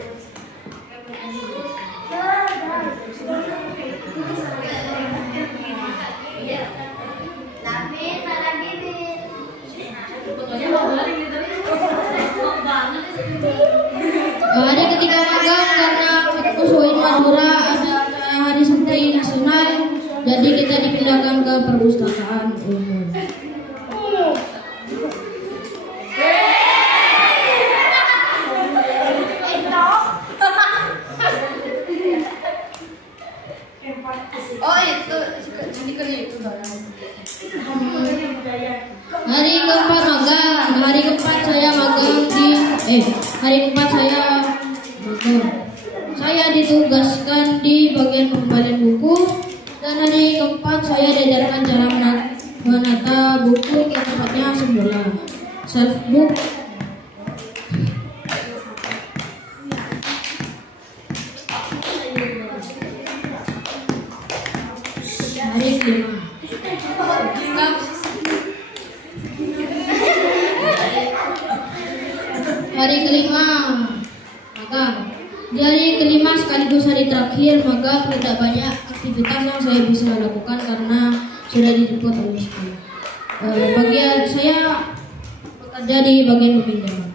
Hari ketiga magang karena UIN Madura ada acara Hari Santri Nasional, jadi kita dipindahkan ke perpustakaan umum. Oh itu itu Hari keempat magang, hari keempat saya magang di hari keempat saya ditugaskan di bagian pengembalian buku, dan hari keempat saya diajarkan cara menata buku ke tempatnya semula, self book. Hari kelima. Hari kelima magang. Di hari kelima sekaligus hari terakhir magang, tidak banyak aktivitas yang saya bisa lakukan karena sudah dijemput oleh sekolah. Bagian saya bekerja di bagian pemindahan.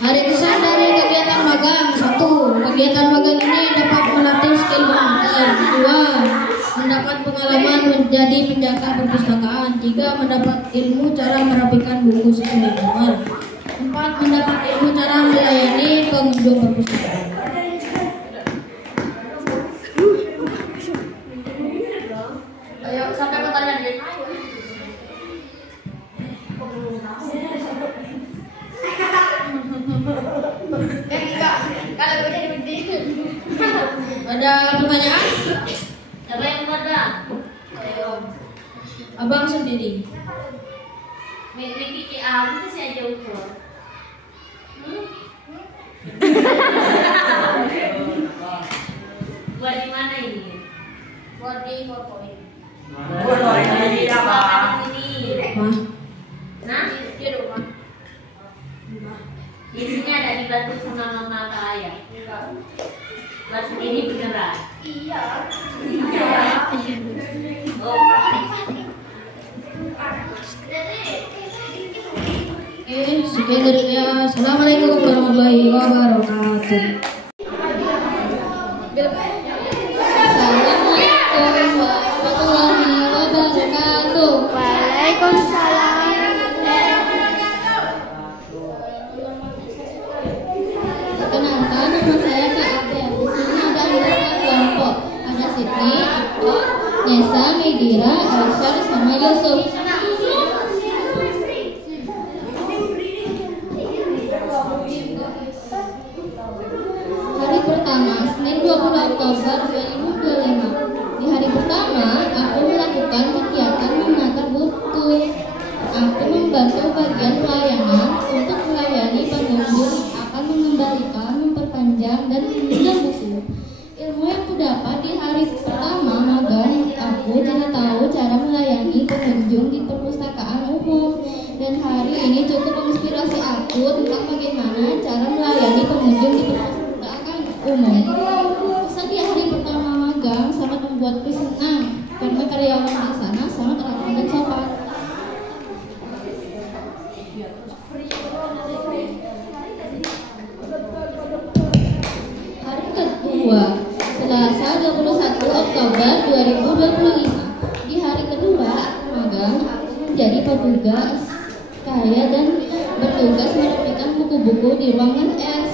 Hari kesan dari kegiatan magang: 1. Kegiatan magang ini dapat melatih skill mengajar. 2. Mendapat pengalaman menjadi penjaga perpustakaan. 3. Mendapat ilmu cara merapikan buku sesuai gambar. 4. Mendapat ilmu cara melayani pengunjung perpustakaan. Ayo sampai pertanyaan dia. Enggak, kalau gue jadi penting. Ada pertanyaan? Siapa yang pada? Abang sendiri. Miki aku tuh saya jauh keluar. Buat di mana ini? Buat di PowerPoint. Di sini. Nah, Di rumah. di sini ada dibantu sama mama ayah. Batu ini beneran. Iya. Oh. Sekian dari saya. Assalamualaikum warahmatullahi wabarakatuh. Assalamualaikum warahmatullahi wabarakatuh. Waalaikumsalam. Perkenalkan, nama saya Kak Abel. Di sini ada anggota kelompok. Ada Siti, Iko, Nesa, Medira, Aisyah, sama Yusuf. Hari pertama, Senin 20 Oktober 2025. Di hari pertama, aku melakukan kegiatan menata buku. Aku membantu bagian pelayanan untuk melayani pengunjung, akan mengembalikan, memperpanjang, dan menunda buku. Ilmu yang kudapat di hari pertama magang, aku jadi tahu cara melayani pengunjung di perpustakaan umum. Dan hari ini cukup menginspirasi aku tentang bagaimana cara melayani pengunjung di perpustakaan umum. Kesan di hari pertama magang sangat membuatku senang karena karyawan di sana sangat ramah dan sopan. Hari kedua, Selasa 21 Oktober 2025. Di hari kedua aku magang, aku menjadi petugas kaya dan bertugas merapikan buku-buku di ruangan S.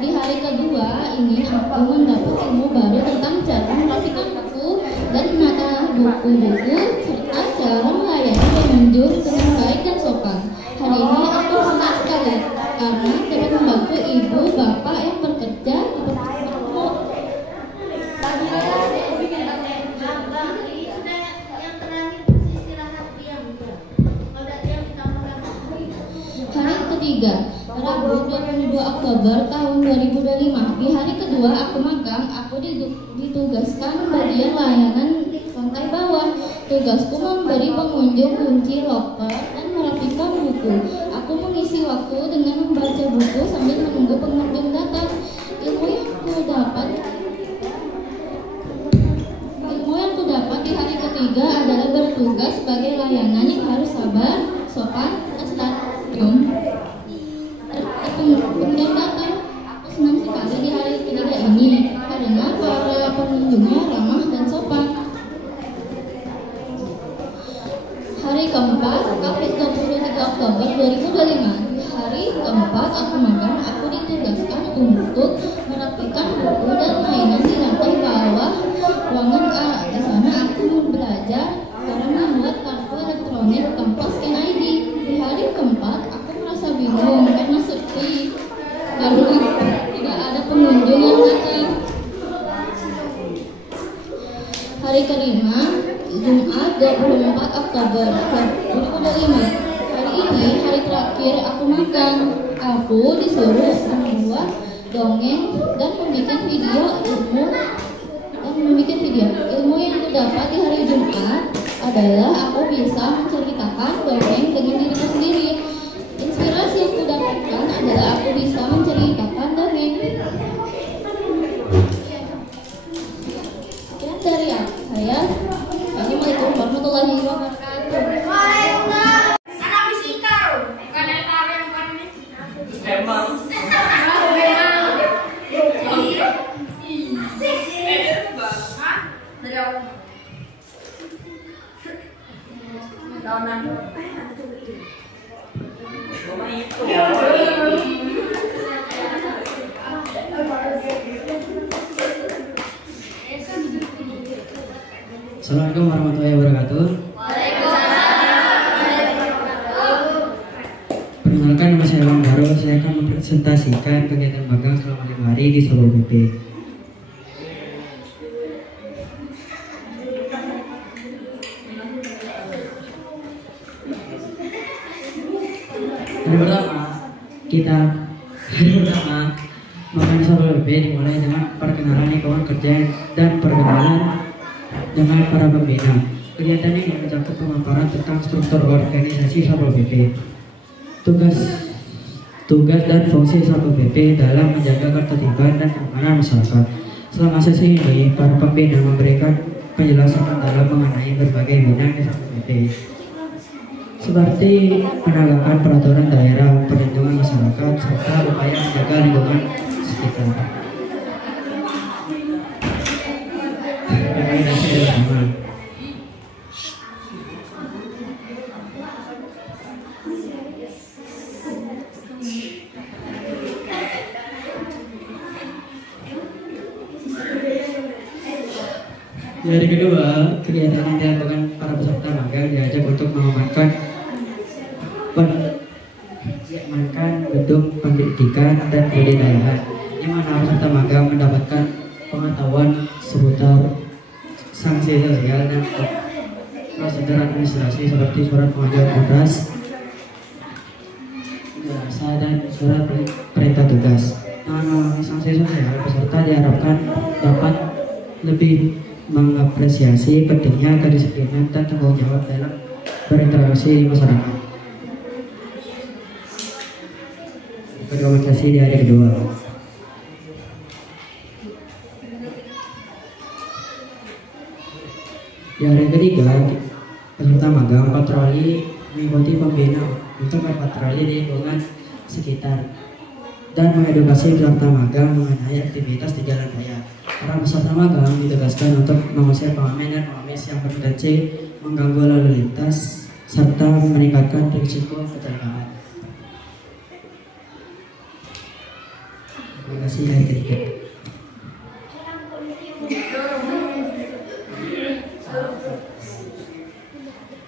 Di hari kedua ini aku mendapat ilmu baru tentang cara merapikan buku dan menata buku-buku serta cara melayani pengunjung dengan baik dan sopan. Hari ini aku senang sekali karena dapat membantu ibu bapak yang bekerja di perpustakaan ketiga, Rabu 22 Oktober tahun 2025. Di hari kedua aku magang, aku ditugaskan bagian layanan lantai bawah. Tugasku memberi pengunjung kunci loker dan merapikan buku. Aku mengisi waktu dengan membaca buku sambil menunggu pengunjung datang. Ilmu yang ku dapat di hari ketiga adalah bertugas sebagai layanan yang harus sabar, sopan, dan santun. Pengunjung datang. Aku senang sekali di hari ketiga ini karena para pengunjungnya ramah dan sopan. Hari keempat, Kamis 23 Oktober 2025. Di hari keempat aku magang, aku ditugaskan untuk merapikan buku dan mainan di lantai bawah ruangan A. Di sana aku belajar cara membuat kartu elektronik tanpa scan ID. Di hari keempat, aku merasa bingung karena sepi. Lalu tidak ada pengunjung yang datang. Hari kelima, Jumat 24 Oktober 2025. Hari ini hari terakhir aku magang. Aku disuruh membuat dongeng dan membuat video ilmu yang kudapat di hari Jumat adalah aku bisa menceritakan dongeng dengan diriku sendiri. Inspirasi yang kudapatkan adalah aku bisa menceritakan dongeng. Sekian dari saya. Assalamualaikum warahmatullahi wabarakatuh. Assalamualaikum warahmatullahi wabarakatuh. Perkenalkan, nama saya Bang Baro. Saya akan mempresentasikan kegiatan magang selama 5 hari di Satpol PP. Hari pertama magang di Satpol PP dimulai dengan perkenalan lingkungan kerja dan perkenalan dengan para pembina. Kegiatan ini mencakup pemaparan tentang struktur organisasi Satpol PP, tugas dan fungsi Satpol PP dalam menjaga ketertiban dan keamanan masyarakat. Selama sesi ini, para pembina memberikan penjelasan mendalam mengenai berbagai bidang di Satpol PP, seperti penegakan peraturan daerah, perlindungan masyarakat, serta upaya menjaga lingkungan sekitar. Rekomendasi bersama. Di hari kedua, kegiatan yang dilakukan para peserta magang diajak untuk mengamankan gedung pendidikan dan kebudayaan, di mana peserta magang mendapatkan pengetahuan seputar sanksi sosial dan prosedur administrasi seperti surat pengajuan tugas, jasa dan surat perintah tugas. Dengan mengalami sanksi sosial, peserta diharapkan dapat lebih mengapresiasi pentingnya kedisiplinan dan tanggung jawab dalam berinteraksi di masyarakat. Rekomendasi di hari kedua. Di hari ketiga, peserta magang patroli mengikuti pembina untuk berpatroli di lingkungan sekitar dan mengedukasi peserta magang mengenai aktivitas di jalan raya. Para peserta magang ditugaskan untuk mengusir pengamen dan pengemis yang berpotensi mengganggu lalu lintas serta meningkatkan risiko kecelakaan. Terima kasih. Hari ketiga.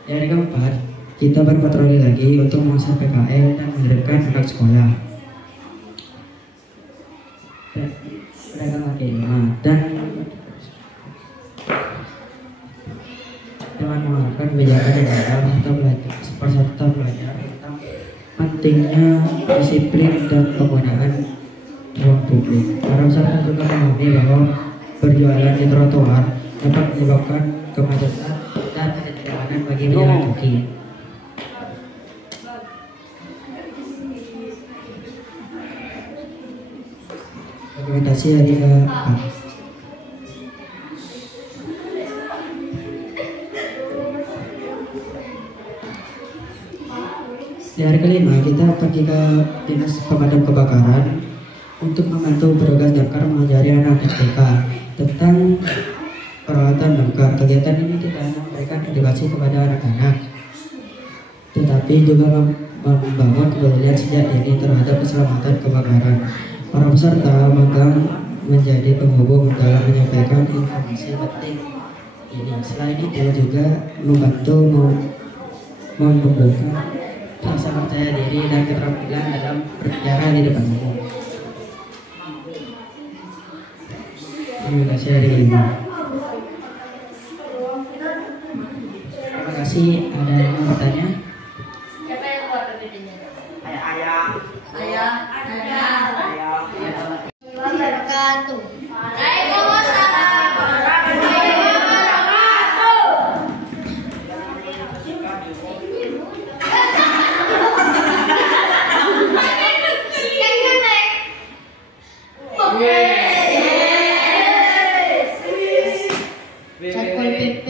Di hari keempat, kita berpatroli lagi untuk mengusir PKL dan menerapkan anak sekolah. Pedagang kaki lima dan dengan mengarahkan kebijakan yang ada serta belajar tentang pentingnya disiplin dan penggunaan ruang publik. Para peserta juga memahami bahwa berjualan di trotoar dapat menyebabkan kemacetan dan ketidaknyamanan bagi pejalan kaki. Dokumentasi hari ke-4. Di hari kelima kita pergi ke dinas pemadam kebakaran untuk membantu petugas damkar mengajari anak TK tentang peralatan damkar. Kegiatan ini tidak hanya memberikan edukasi kepada anak-anak, tetapi juga membangun kepedulian sejak dini terhadap keselamatan kebakaran. Para peserta magang menjadi penghubung dalam menyampaikan informasi penting ini. Selain itu juga membantu membuka rasa percaya diri dan keterampilan dalam berbicara di depan umum. Terima kasih hari ini. Terima kasih. Ada yang mau bertanya? Siapa yang buat PPT-nya? Ayah. Wabarakatuh. Satpol PP.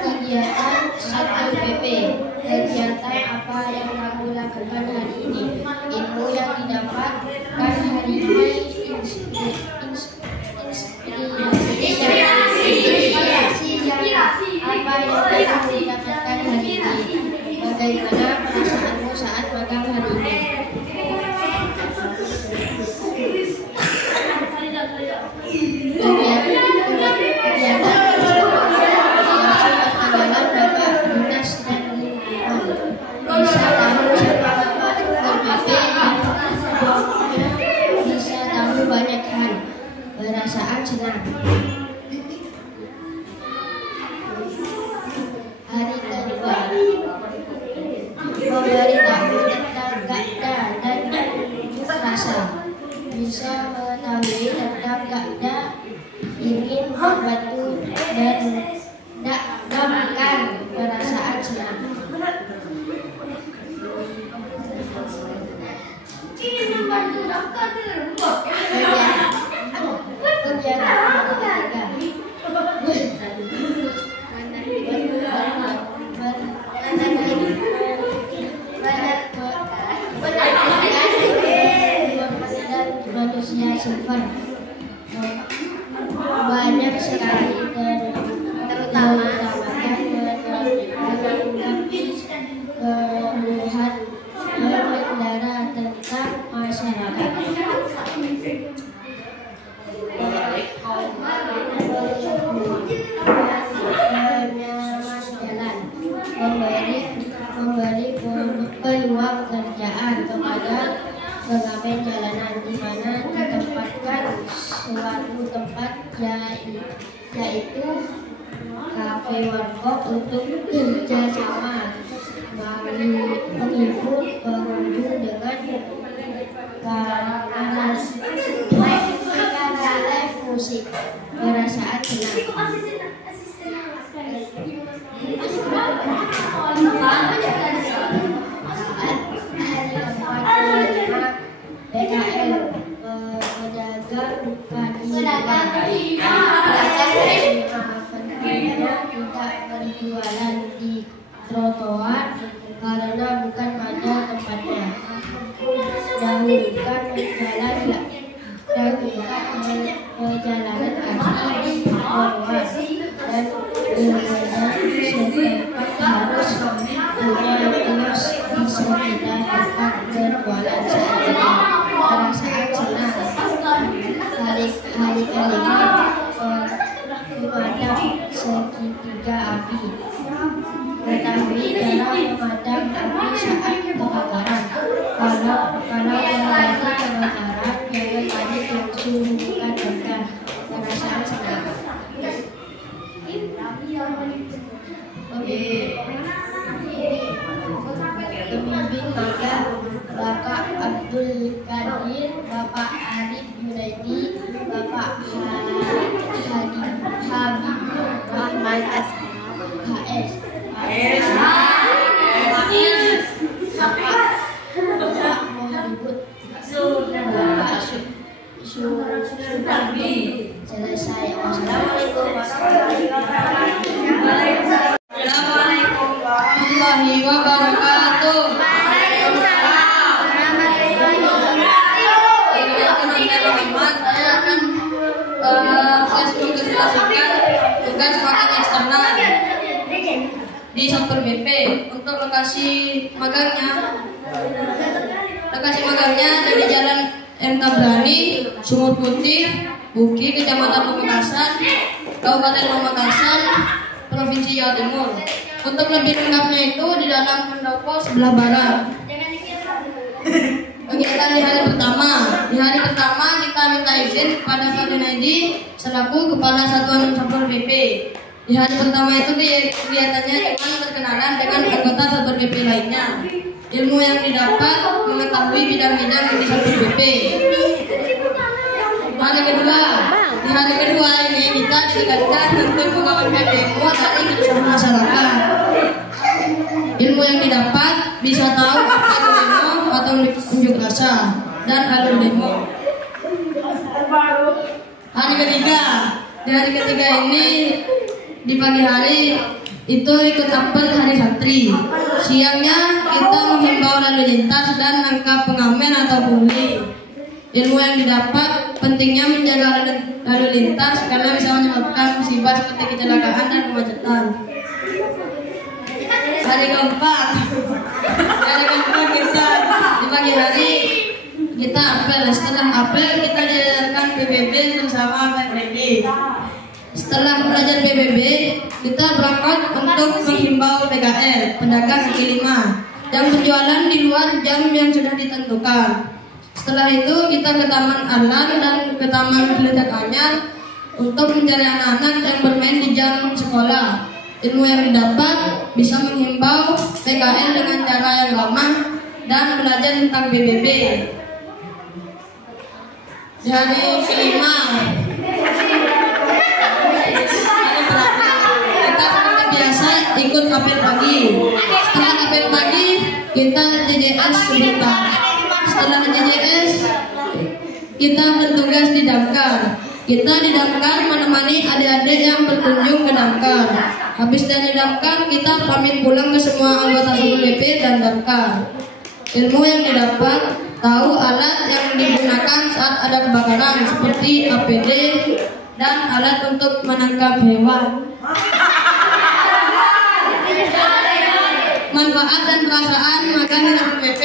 Kegiatan Satpol PP. Kegiatan apa yang kamu lakukan hari ini? Ilmu yang didapatkan hari ini, inspirasi apa yang kamu dapatkan hari ini? Bagaimana perasaanmu saat magang hari ini? Perasaan senang. Hari kedua, memberitahu tentang Qa'dah dan rasa. Bisa mengetahui tentang Qa'dah, ingin membantu dan damkan perasaan senang. Ingin membantu damkan manusia silver banyak sekali terutama keluhan pengendara tentang masyarakat. Memberi peluang kerjaan kepada pengamen jalanan, di mana ditempatkan suatu tempat yaitu kafe warkop untuk kerjasama menghibur pengunjung dengan live musik. Perasaan senang. PKL pedagang tidak berjualan di trotoar karena bukan pada tempatnya. Dahulukan perjalanan kaki di trotoar dan setempat harus punya kios di sekitar tempat berjualan saat ini. Perasaan senang. Hari kelima pemadam segitiga api. mengetahui cara memadam api saat kebakaran. Kalau melewati kebakaran, jangan panik, langsung hubungkan damkar. Perasaan senang. Pemimpin magang Bapak Abdul Qadir, Bapak Arif Junaidi, Bapak Rahman HS, Bapak Muhammad, Bapak Supardi. Selesai. Wassalamualaikum warahmatullahi wabarakatuh. Saya akan tugas magang eksternal di Satpol PP. Untuk lokasi magangnya dari Jalan M. Tabrani, Sumur Putih, Buki, Kecamatan Pamekasan, Kabupaten Pamekasan, Provinsi Jawa Timur. Untuk lebih lengkapnya itu di dalam pendopo sebelah barat. Kegiatan di hari pertama. Di hari pertama kita minta izin kepada Pak Junaidi selaku Kepala Satuan Satpol PP. Di hari pertama itu kegiatannya dengan berkenalan dengan anggota Satpol PP lainnya. Ilmu yang didapat mengetahui bidang-bidang di Satpol PP. Di hari kedua ini kita ditekankan untuk mengamankan demo dari keresahan masyarakat. Ilmu yang didapat bisa tahu apa itu demo atau unjuk rasa dan alur demo. Di hari ketiga ini di pagi hari itu ikut apel hari santri. Siangnya kita menghimbau lalu lintas dan nangkap pengamen atau pungli. Ilmu yang didapat pentingnya menjaga lalu lintas karena bisa menyebabkan musibah seperti kecelakaan dan kemacetan. Hari keempat kita di pagi hari kita apel. Setelah apel kita diajarkan PBB bersama PBB. Setelah belajar PBB kita berangkat untuk menghimbau PKL pedagang kaki lima yang berjualan di luar jam yang sudah ditentukan. Setelah itu kita ke Taman Alan dan ke Taman Geletak Anyar untuk mencari anak-anak yang bermain di jam sekolah. Ilmu yang didapat bisa menghimbau PKL dengan cara yang ramah dan belajar tentang PBB. Di hari kelima kita seperti biasa ikut apel pagi. Setelah apel pagi kita JJS sebentar. Setelah JJS kita bertugas di damkar. Kita di damkar menemani adik-adik yang berkunjung ke damkar. Habis dari damkar kita pamit pulang ke semua anggota Satpol PP dan damkar. Ilmu yang didapat tahu alat yang digunakan saat ada kebakaran seperti APD dan alat untuk menangkap hewan. Manfaat dan perasaan magang di Satpol PP.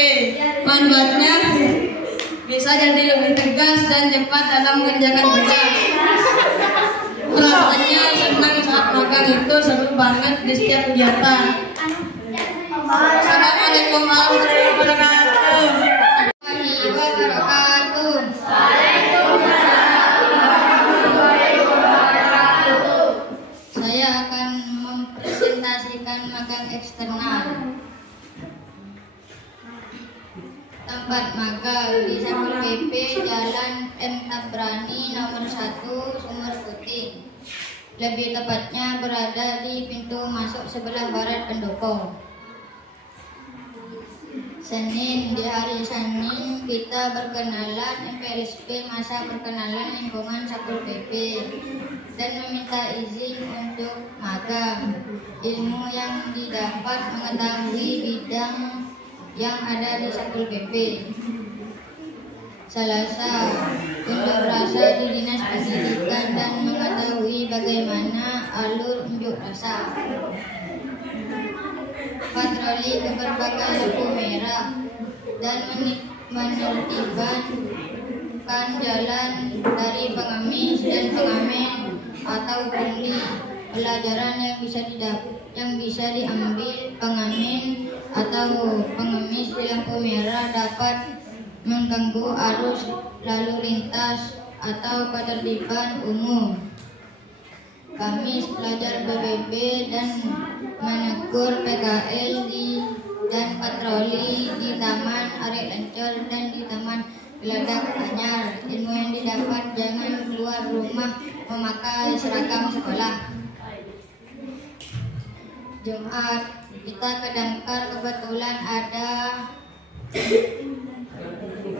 Manfaatnya bisa jadi lebih tegas dan cepat dalam mengerjakan tugas. Perasaannya senang saat magang itu seru banget di setiap kegiatan. Assalamualaikum warahmatullahi wabarakatuh. Saya akan mempresentasikan magang eksternal. Tempat magang di Satpol PP Jalan M. Tabrani nomor 1 Sumur Putih. Lebih tepatnya berada di pintu masuk sebelah barat pendopo. Senin, di hari Senin kita berkenalan MPLSP masa perkenalan lingkungan Satpol PP dan meminta izin untuk magang. Ilmu yang didapat mengetahui bidang yang ada di Satpol PP. Selasa, unjuk rasa di Dinas Pendidikan dan mengetahui bagaimana alur unjuk rasa. Patroli ke berbagai lampu merah dan menertibkan jalan dari pengemis dan pengamen atau pungli. Pelajaran yang bisa diambil pengamen atau pengemis di lampu merah dapat mengganggu arus lalu lintas atau ketertiban umum. Kami pelajar BBB dan menegur PKL dan patroli di Taman Arek Lencor dan di Taman Geladak Anyar. Ilmu yang didapat: jangan keluar rumah memakai seragam sekolah. Jumat kita ke Damkar, kebetulan ada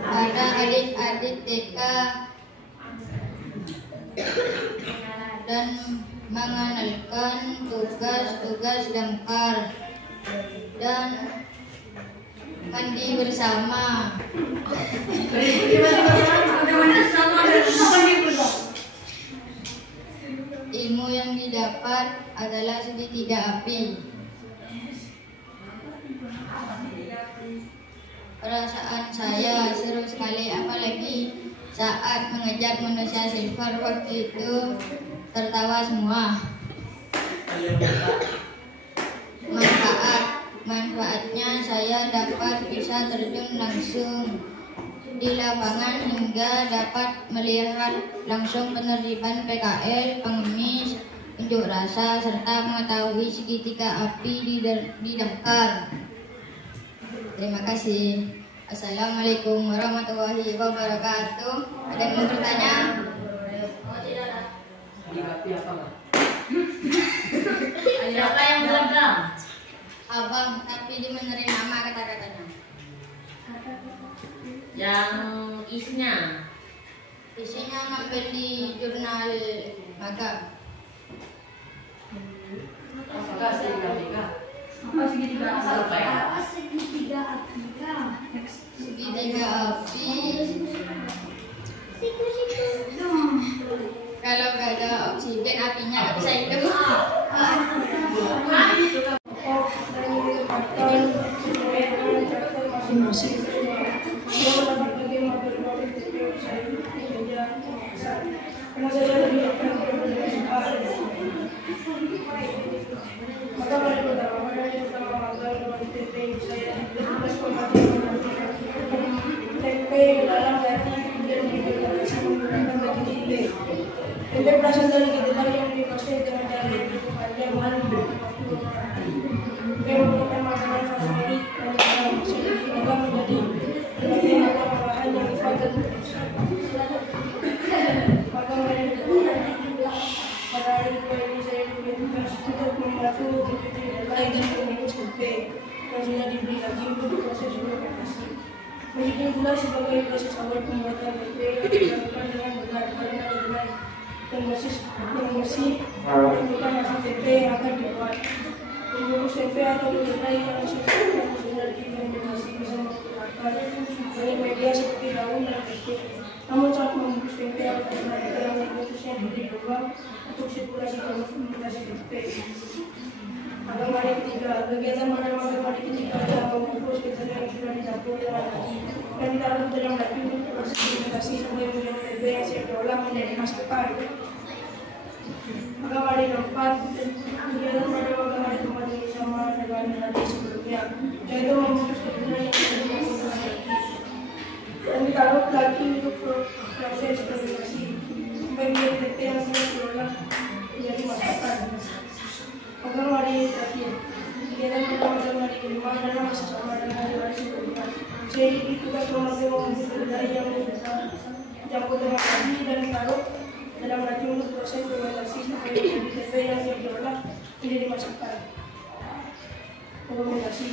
adik-adik TK dan mengenalkan tugas-tugas Damkar dan mandi bersama. Ilmu yang didapat adalah segitiga api. Perasaan saya seru sekali, apalagi saat mengejar manusia silver. Waktu itu tertawa semua. Manfaatnya saya dapat bisa terjun langsung di lapangan hingga dapat melihat langsung penertiban PKL, pengemis, unjuk rasa, serta mengetahui segitiga api di Damkar. Terima kasih. Assalamualaikum warahmatullahi wabarakatuh. Ada yang mau bertanya? Siapa yang beragam? Abang, tapi dia menerima nama kata-katanya. Yang isinya? Isinya ngambil di jurnal magang. Segitiga api. Kalau gak ada oksigen apinya gak bisa hidup. Tempe berasal dari kedelai yang diproses dengan cara yang cukup panjang dan tempe merupakan makanan favorit dan dalam menjadi berbagai macam olahan yang dipakai. Maka pada hari kedua ini saya bertugas untuk membantu mencuci kedelai dan membungkus tempe yang sudah diberi lagi untuk proses fermentasi. Mencuci gula sebagai proses awal pembuatan tempe dilakukan dengan benar karena kedelai yang bersih merupakan hasil tempe yang akan dibuat. Membungkus tempe atau kedelai yang sudah difermentasi bisa menggunakan banyak media seperti daun dan plastik. Namun saat membungkus tempe atau kedelai yang dibungkusnya diberi ruang untuk sirkulasi fermentasi tempe. Magang hari ketiga, kegiatan magang hari ketiga adalah membungkus kedelai yang sudah dicampur dengan lagi dan ditaruh dalam lagi untuk proses fermentasi sampai menjadi tempe yang siap diolah menjadi masakan. Magang hari keempat, kegiatan pada magang hari keempat ini sama dengan hari sebelumnya, yaitu membungkus kedelai yang sudah dicampur dengan lagi dan ditaruh lagi untuk proses fermentasi sampai menjadi tempe yang siap diolah menjadi masakan. Magang hari terakhir, kegiatan pada hari kelima adalah masih sama dengan hari sebelumnya. Saya diberi tugas membungkus kedelai yang sudah dicampur dengan lagi dan ditaruh dalam lagi untuk proses fermentasi sampai menjadi tempe yang siap diolah menjadi masakan. Fermentasi.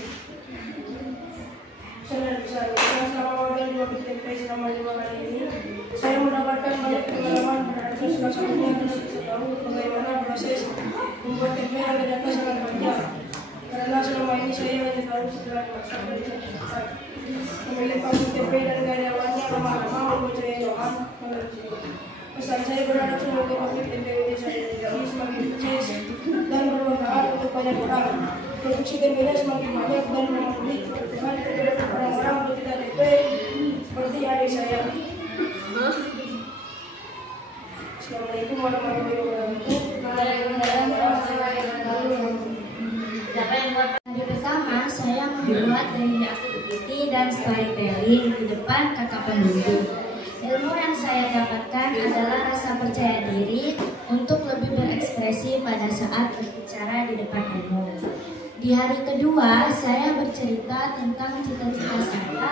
Selama magang di pabrik tempe selama 5 hari ini, saya mendapatkan banyak pengalaman berharga. Salah satunya adalah bisa tahu bagaimana proses membuat tempe yang ternyata sangat panjang. Karena selama ini saya hanya tahu setelah masak dan bisa dimasak. Pemilik pabrik tempe dan karyawannya lama-lama membuat saya paham mengerti. Pesan saya berharap semoga pabrik tempe ini saya menjadi semakin sukses dan bermanfaat untuk banyak orang. Produksi tempenya semakin banyak dan memenuhi kebutuhan orang-orang pecinta tempe seperti adik saya. Assalamualaikum warahmatullahi wabarakatuh. Hari pertama saya dibuat dari aktiviti dan storytelling di depan kakak pembimbing. Ilmu yang saya dapatkan adalah rasa percaya diri untuk lebih berekspresi pada saat berbicara di depan umum. Di hari kedua, saya bercerita tentang cita-cita saya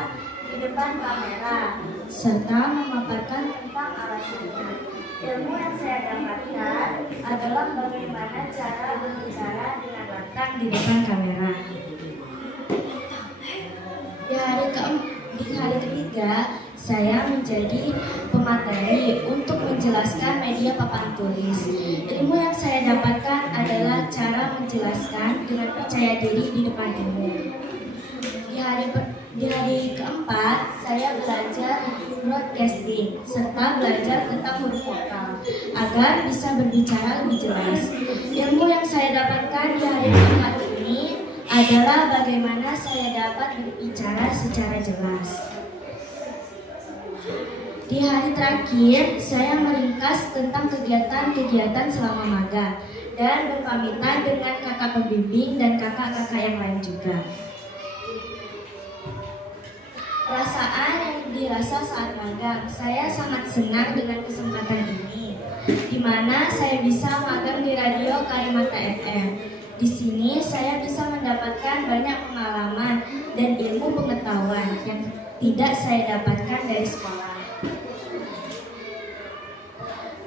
di depan kamera, serta memaparkan tentang alasannya. Ilmu yang saya dapatkan adalah bagaimana cara berbicara dengan lantang di depan kamera. Di hari ketiga, saya menjadi pemateri untuk menjelaskan media papan tulis. Ilmu yang saya dapatkan adalah cara menjelaskan dengan percaya diri di depan umum. Di hari keempat, saya belajar broadcasting serta belajar tentang huruf vokal agar bisa berbicara lebih jelas. Ilmu yang saya dapatkan di hari keempat ini adalah bagaimana saya dapat berbicara secara jelas. Di hari terakhir, saya meringkas tentang kegiatan-kegiatan selama magang dan berpamitan dengan kakak pembimbing dan kakak-kakak yang lain juga. Perasaan yang dirasa saat magang, saya sangat senang dengan kesempatan ini, di mana saya bisa magang di Radio Karimata FM. Di sini saya bisa mendapatkan banyak pengalaman dan ilmu pengetahuan yang tidak saya dapatkan dari sekolah.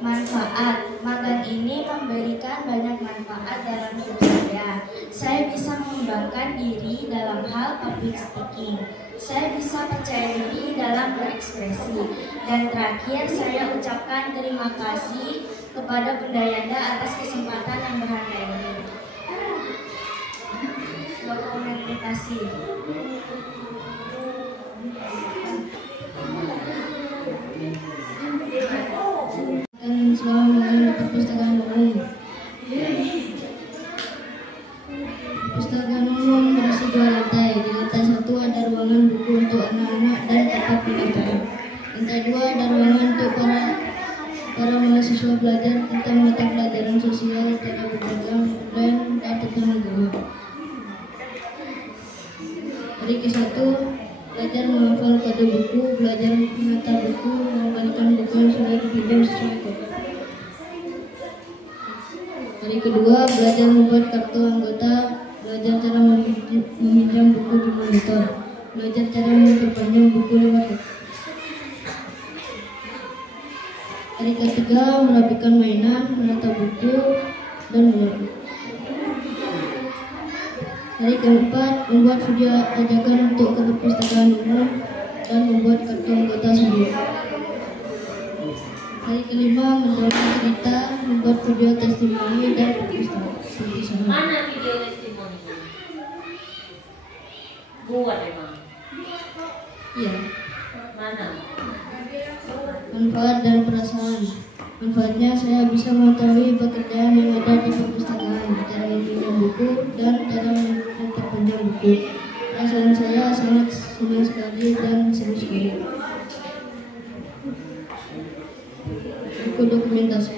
Manfaat magang ini memberikan banyak manfaat dalam hidup saya. Saya bisa mengembangkan diri dalam hal public speaking. Saya bisa percaya diri dalam berekspresi. Dan terakhir, saya ucapkan terima kasih kepada Bunda Yanda atas kesempatan yang berharga ini. Dokumentasi. Selama mengenai perpustakaan umum. Perpustakaan umum berisi 2 lantai. Di lantai 1 ada ruangan buku untuk anak-anak dan tempat pendaftaran. Lantai 2 ada ruangan untuk para mahasiswa belajar tentang mata pelajaran sosial, cara berdagang, dan tentang agama. Hari ke-1 belajar menghafal kode buku, belajar menata buku, mengembalikan buku yang sudah dipinjam sesuai kode. Hari kedua, belajar membuat kartu anggota, belajar cara meminjam buku di monitor, belajar cara memperpanjang buku lewat web. Hari ketiga, merapikan mainan, menata buku, dan menyapu. Hari keempat, membuat video ajakan untuk ke perpustakaan umum dan membuat kartu anggota sendiri. Hari kelima, mendorong cerita, membuat video testimoni dan perpustakaan. Mana video testimoni? Buat emang? Iya. Mana? Manfaat dan perasaan. Manfaatnya saya bisa mengetahui pekerjaan yang ada di perpustakaan, cara meminjam buku, dan cara memperpanjang buku. Perasaan saya sangat senang sekali dan seru sekali. Buku dokumentasi.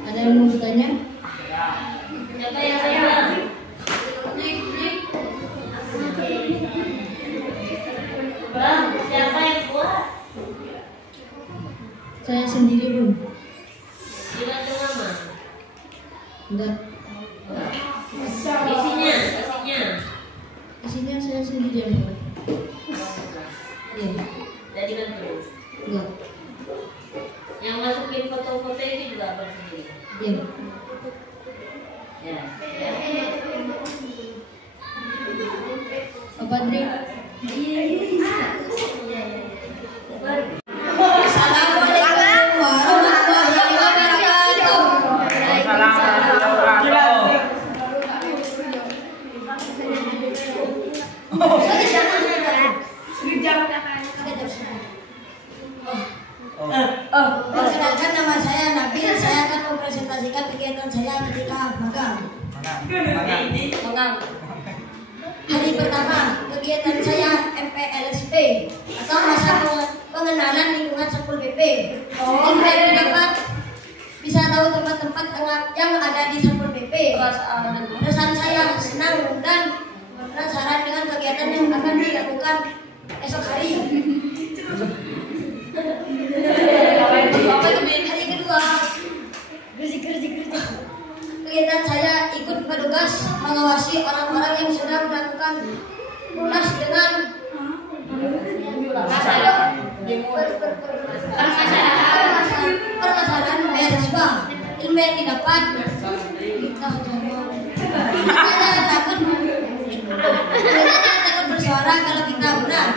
Ada yang mau bertanya? Siapa yang saya? Bang, siapa yang buat? Saya sendiri, Bun. Dibantu mama? Enggak. Isinya? Isinya saya sendiri yang buat. Iya. Tidak dibantu? Enggak. Yang masukin foto-foto itu juga abang sendiri? Iya. Ya. Apa, Dri? Assalamualaikum warahmatullahi wabarakatuh. Perkenalkan, nama saya Nabil. Saya akan mempresentasikan kegiatan saya ketika magang. Hari pertama, kegiatan saya MPLSP atau masa pengenalan lingkungan Satpol PP. Yang dapat bisa tahu tahu tempat-tempat yang ada di Satpol PP. Perasaan saya senang dan penasaran dengan kegiatan yang akan dilakukan esok hari. Hari kedua, kegiatan saya ikut petugas mengawasi orang-orang yang sedang melakukan ulas dengan permasalahan beasiswa. Ilmu yang didapat kita takut bersuara kalau kita benar.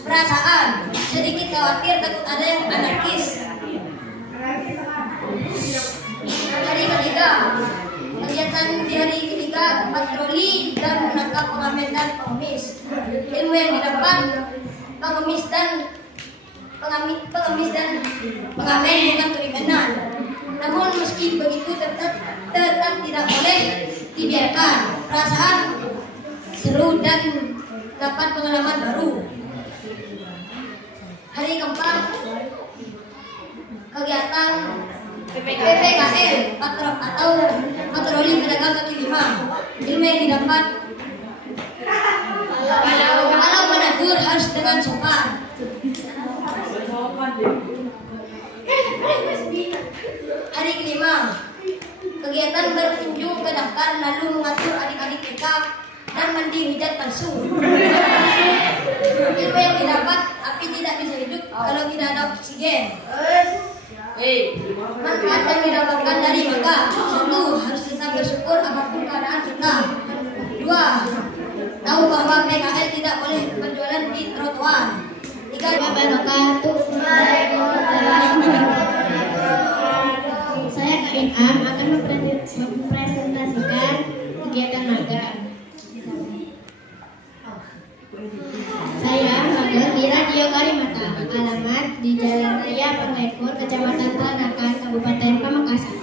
Perasaan sedikit khawatir, takut ada yang anarkis. Hari ketiga, kegiatan di hari ketiga patroli dan menangkap pengamen dan pengemis. Ilmu yang didapat pengemis dan pengamen bukan kriminal. Namun meski begitu tetap tidak boleh dibiarkan. Perasaan seru dan dapat pengalaman baru. Hari keempat, kegiatan PPKL atau patroli pedagang kaki lima. Ilmu yang didapat kalau menegur harus dengan sopan. Hari kelima, kegiatan berkunjung ke daftar lalu mengatur adik-adik TK dan mandi hujat palsu. Ilmu yang didapat, api tidak bisa hidup kalau tidak ada oksigen. Manfaat yang didapatkan dari maka, 1. Harus tetap bersyukur apapun keadaan kita. 2. Tahu bahwa PKL tidak boleh berjualan di trotoar. 3. Wabarakatuh. Saya Kak Inam akan mempresentasikan kegiatan magang. Saya magang di Radio Karimata, alamat di Jalan Raya Pengaikur, Kecamatan Tranakan, Kabupaten Pamekasan.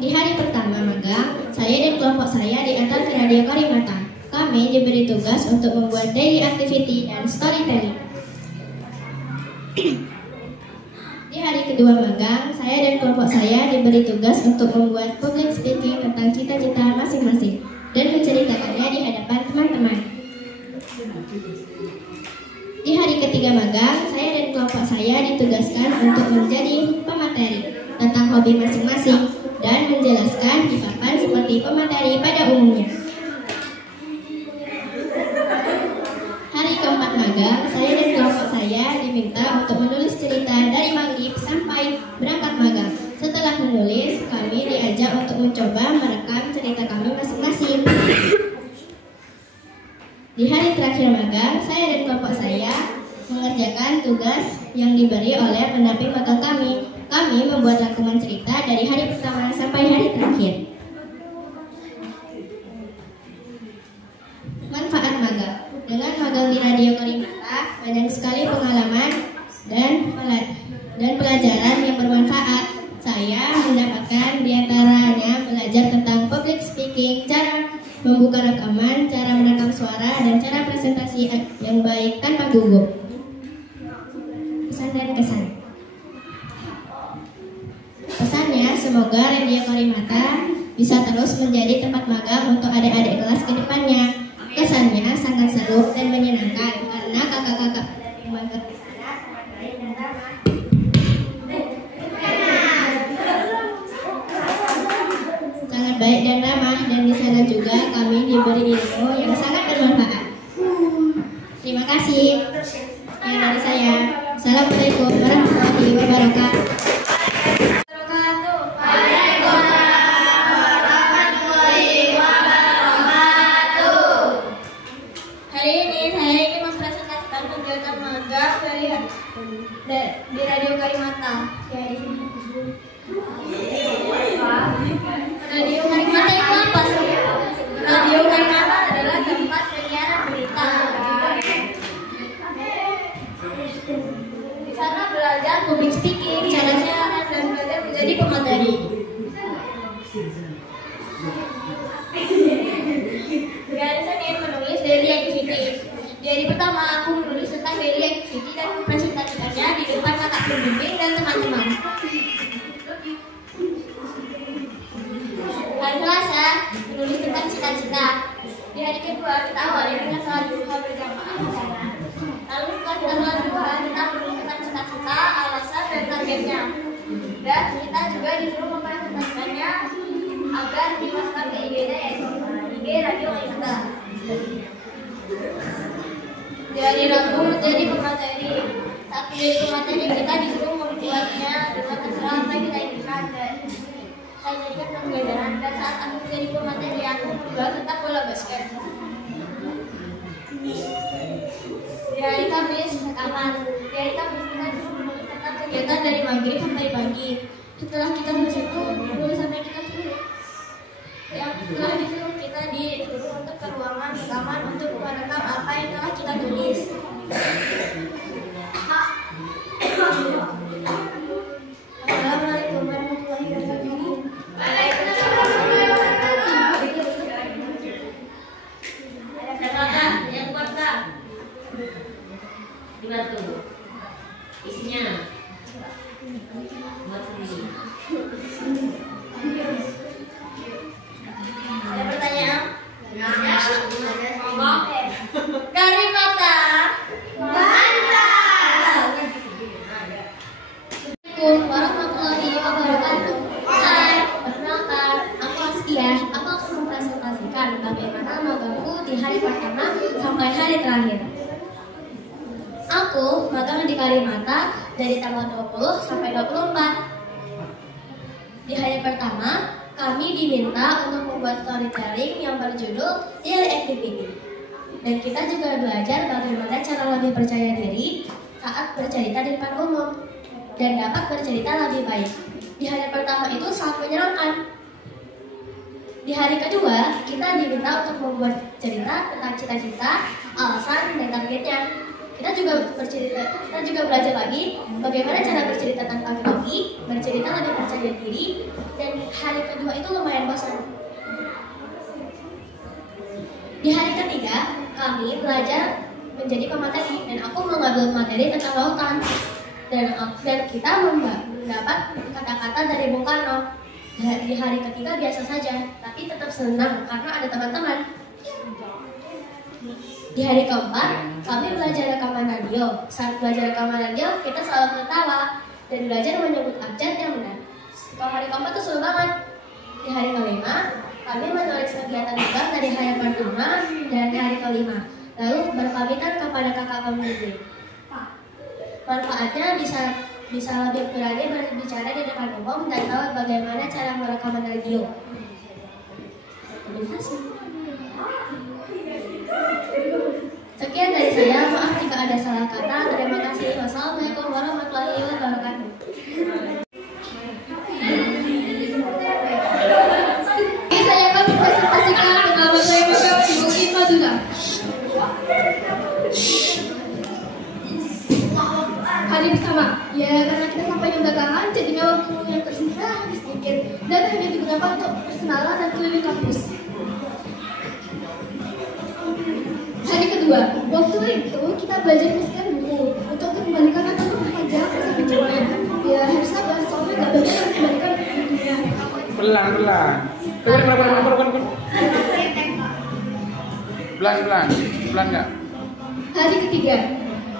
Di hari pertama magang, saya dan kelompok saya diantar ke Radio Karimata. Kami diberi tugas untuk membuat daily activity dan storytelling. Di hari kedua magang, saya dan kelompok saya diberi tugas untuk membuat public speaking tentang cita-cita masing-masing dan menceritakannya di hadapan teman-teman. Di hari ketiga magang, saya dan kelompok saya ditugaskan untuk menjadi pemateri tentang hobi masing-masing dan menjelaskan di papan seperti pemateri pada umumnya. Hari keempat magang, saya dan kelompok saya diminta untuk menulis cerita dari maghrib sampai berangkat magang. Setelah menulis, kami diajak untuk mencoba merekam cerita kami masing-masing. Di hari terakhir magang, saya dan kelompok saya mengerjakan tugas yang diberi oleh pendamping magang kami. Kami membuat rangkuman cerita dari hari pertama sampai hari terakhir. Manfaat magang. Dengan magang di Radio Karimata, banyak sekali pengalaman dan pelajaran yang bermanfaat. Saya mendapatkan diantaranya belajar tentang public speaking, cara membuka rekaman, cara merekam suara, dan cara presentasi yang baik tanpa gugup. Pesan dan kesan. Pesannya, semoga Radio Karimata bisa terus menjadi tempat magang untuk adik-adik kelas ke depannya. Kesannya sangat seru dan menyenangkan karena kakak-kakak magang sangat baik dan ramah, dan di sana juga kami diberi ilmu yang sangat bermanfaat. Terima kasih. Sekian dari saya. Assalamualaikum warahmatullahi wabarakatuh. Di Radio Karimata hari ini. Radio Karimata itu apa sih? Radio Karimata adalah tempat penyiaran berita. Di sana belajar public speaking, cara siaran, dan belajar menjadi pemateri. Hari saya menulis daily activity. Di hari pertama aku menulis tentang daily activity dan presentasi pembimbing dan teman-teman. Hari Selasa, menulis tentang cita-cita. Di hari kedua, kita awali dengan salat duha berjamaah di sana. Lalu setelah kita salat duha, kita menulis tentang cita-cita, alasan, dan targetnya. Dan kita juga disuruh mempresentasikannya agar dimasukkan ke IG Radio Karimata. Di hari Rabu menjadi pemateri. Saat menjadi pemateri, kita disuruh membuatnya dengan terserah apa yang kita inginkan. Saya jadikan pembelajaran, dan saat aku menjadi pemateri, aku membahas tentang bola basket. Di hari Kamis, rekaman. Di hari Kamis, kita disuruh menulis tentang kegiatan dari maghrib sampai pagi. Setelah kita bersitu, menulis sampai kita suruh. Setelah disuruh, kita disuruh untuk ke ruangan rekaman untuk merekam apa yang telah kita tulis. Assalamualaikum warahmatullahi wabarakatuh. Catatan yang kuat Kak. Dibantu. Isinya. Buat sendiri. Ada pertanyaan? Ngomong. Karimata. Mantap. Assalamualaikum warahmatullahi wabarakatuh. Hai, perkenalkan, aku Askia. Aku akan mempresentasikan bagaimana magangku di hari pertama sampai hari terakhir. Aku magang di Karimata dari tanggal 20 sampai 24. Di hari pertama, kami diminta untuk membuat storytelling yang berjudul Daily Activity. Dan kita juga belajar bagaimana cara lebih percaya diri saat bercerita di depan umum dan dapat bercerita lebih baik. Di hari pertama itu sangat menyenangkan. Di hari kedua, kita diminta untuk membuat cerita tentang cita-cita, alasan, dan targetnya. Kita juga belajar lagi bagaimana cara bercerita tentang hobi, bercerita lebih percaya diri, dan hari kedua itu lumayan bosan. Di hari ketiga, kami belajar menjadi pemateri, dan aku mengambil materi tentang lautan. Dan kita mendapat kata-kata dari Bung Karno. Di hari ketiga biasa saja, tapi tetap senang karena ada teman-teman. Di hari keempat, kami belajar rekaman radio. Saat belajar rekaman radio, kita selalu tertawa dan belajar menyebut abjad yang benar. Kalau hari keempat itu seru banget. Di hari kelima, kami menulis kegiatan tugas dari hari pertama dan hari kelima. Lalu berpamitan kepada kakak pembimbing. Manfaatnya bisa lebih berani berbicara di depan umum dan tahu bagaimana cara merekaman radio. Terima kasih. Sekian dari saya, maaf jika ada salah kata. Terima kasih. Wassalamualaikum warahmatullahi wabarakatuh. Ini saya akan mempresentasikan pengalaman saya magang di UI Madura. Hari pertama, ya karena kita sampai di undangan, jadinya waktu yang tersisa hanya sedikit dan hanya digunakan untuk perkenalan dan keliling kampus. Hari kedua, waktu itu kita belajar memisahkan buku untuk mengembalikan atau memperpanjang masa pinjaman. Ya harus sabar, soalnya nggak banyak yang mengembalikan bukunya. Pelan-pelan. Pelan nggak? Hari ketiga,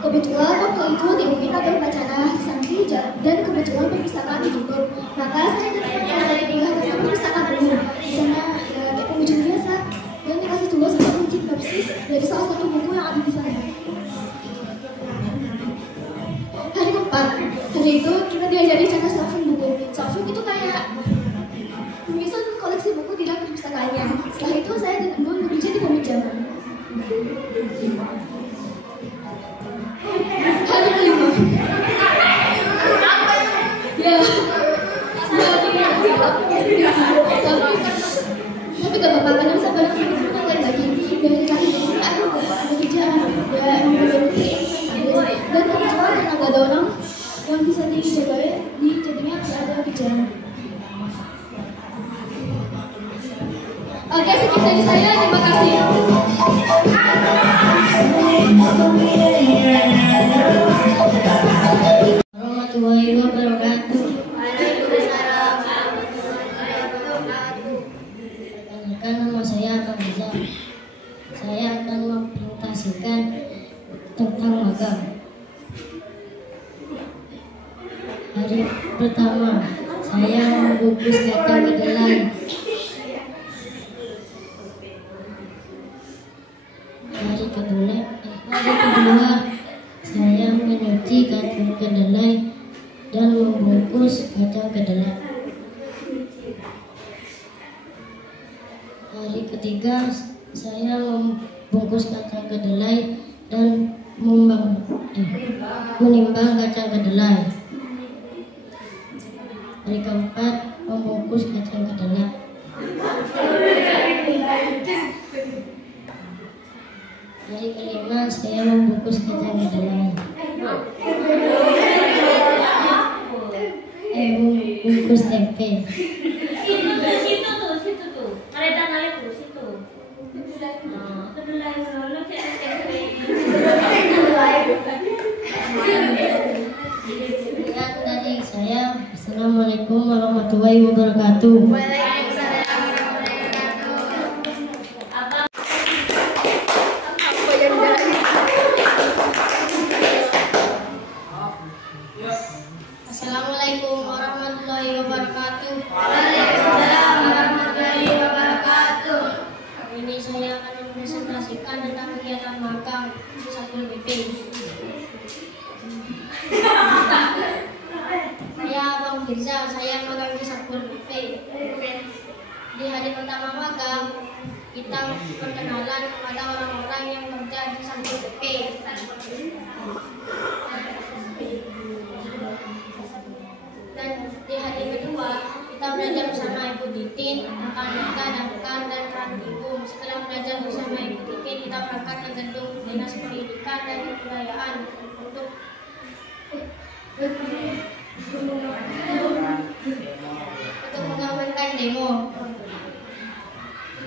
kebetulan waktu itu di UI ada upacara santri dan kebetulan perpustakaan ditutup. Maka saya dan teman-teman dari kuliah ke perpustakaan dulu. Di sana ya kayak pengunjung biasa dan dikasih tugas untuk sinopsis dari salah satu buku yang ada di sana. Hari keempat, hari itu kita diajari cara shelving buku. Shelving itu kayak menyusun koleksi buku di dalam perpustakaannya. Setelah itu saya dan teman bekerja di peminjaman. Hari kelima, ya, tapi gak apa-apa karena bisa bareng sama teman lain lagi. Dari terakhir ini aku gak ada kerjaan, ya dan kebetulan karena gak ada orang yang bisa dijadinya gak ada kerjaan. Oke, sekian dari saya, terima kasih. Hari pertama, saya membungkus kacang kedelai. Hari kedua, saya menyuci kacang kedelai dan membungkus kacang kedelai. Hari ketiga, saya membungkus kacang kedelai dan menimbang kacang kedelai. Hari keempat, membungkus kacang kedelai. Hari kelima, saya membungkus kacang kedelai. Bungkus tempe. Situ tuh. Kereta ngalir tuh situ. Kedelai dulu tempe. Sekian dari saya. Assalamualaikum warahmatullahi wabarakatuh. Assalamualaikum warahmatullahi wabarakatuh. Waalaikumsalam warahmatullahi wabarakatuh. Ini saya akan mempresentasikan tentang kegiatan magang Satpol PP. Saya Bang Firza, saya magang di Satpol PP. Di hari pertama magang, kita perkenalan kepada orang-orang yang kerja di Satpol PP. Dan di hari kedua, kita belajar bersama Ibu Titin, Mekanika, Damkar, dan Rantikum. Setelah belajar bersama Ibu Titin, kita berangkat ke gedung Dinas Pendidikan dan Kebudayaan untuk mengamankan demo.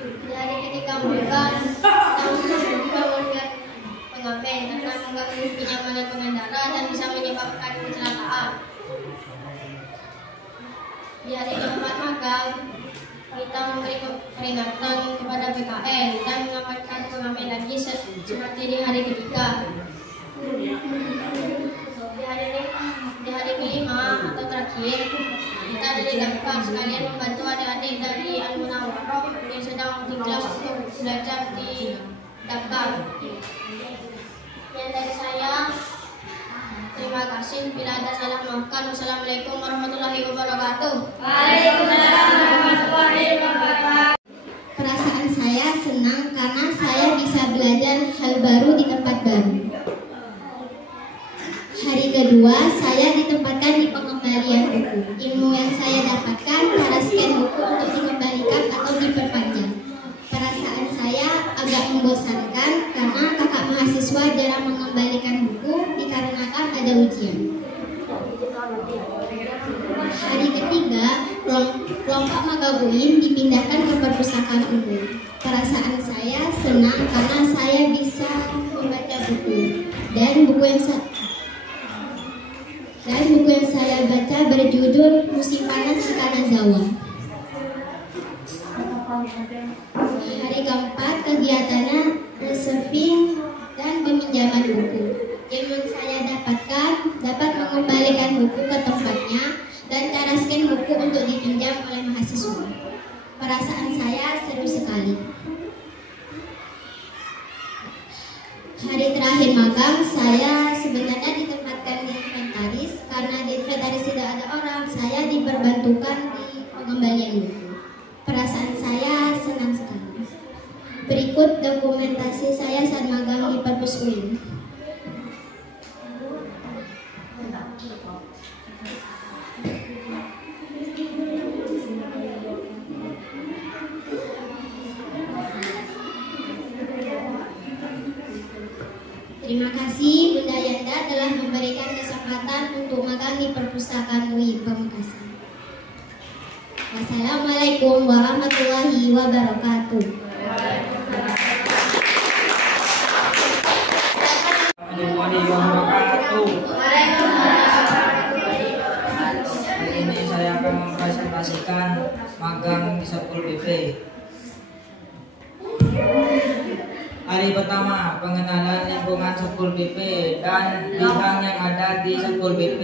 Di hari ketiga magang, kita melihat pengamen karena mengganggu kenyamanan pengendara dan bisa menyebabkan kecelakaan. Di hari keempat magang, kita memberi peringatan kepada PKN dan mengamankan pengamen lagi seperti di hari ketiga. Di hari kelima atau terakhir, kita dari Damkar sekalian membantu adik-adik dari Al-Munawwaroh yang sedang di kelas untuk belajar di Damkar. Yang dari saya, terima kasih. Bila ada salah maafkan. Wassalamualaikum warahmatullahi wabarakatuh. Waalaikumsalam warahmatullahi wabarakatuh. Perasaan saya senang karena saya bisa belajar hal baru di tempat baru. Hari kedua, saya ditempatkan di pengembalian buku. Ilmu yang saya dapatkan, cara scan buku untuk dikembalikan atau diperpanjang. Perasaan saya agak membosankan karena kakak mahasiswa jarang mengembalikan buku dikarenakan ada ujian. Hari ketiga, kelompok Magabuin dipindahkan ke perpustakaan umum. Perasaan saya senang karena saya bisa membaca buku dan buku yang saya baca berjudul Musim Panas di Kanazawa. Hari keempat, kegiatannya reserving dan peminjaman buku. Ilmu yang saya dapatkan dapat mengembalikan buku ke tempatnya dan cara scan buku untuk dipinjam oleh mahasiswa. Perasaan saya seru sekali. Hari terakhir magang, saya sebenarnya ditempatkan di inventaris. Karena di inventaris tidak ada orang, saya diperbantukan di pengembalian buku. Perasaan saya senang sekali. Berikut dokumentasi saya saat magang di Perpus UIN. Terima kasih Bunda Yanda telah memberikan kesempatan untuk magang di Perpustakaan UI Pamekasan. Wassalamualaikum warahmatullahi wabarakatuh. Hari ini saya akan mempresentasikan magang di Satpol PP. Hari pertama, pengenalan lingkungan Satpol PP dan bidang yang ada di Satpol PP.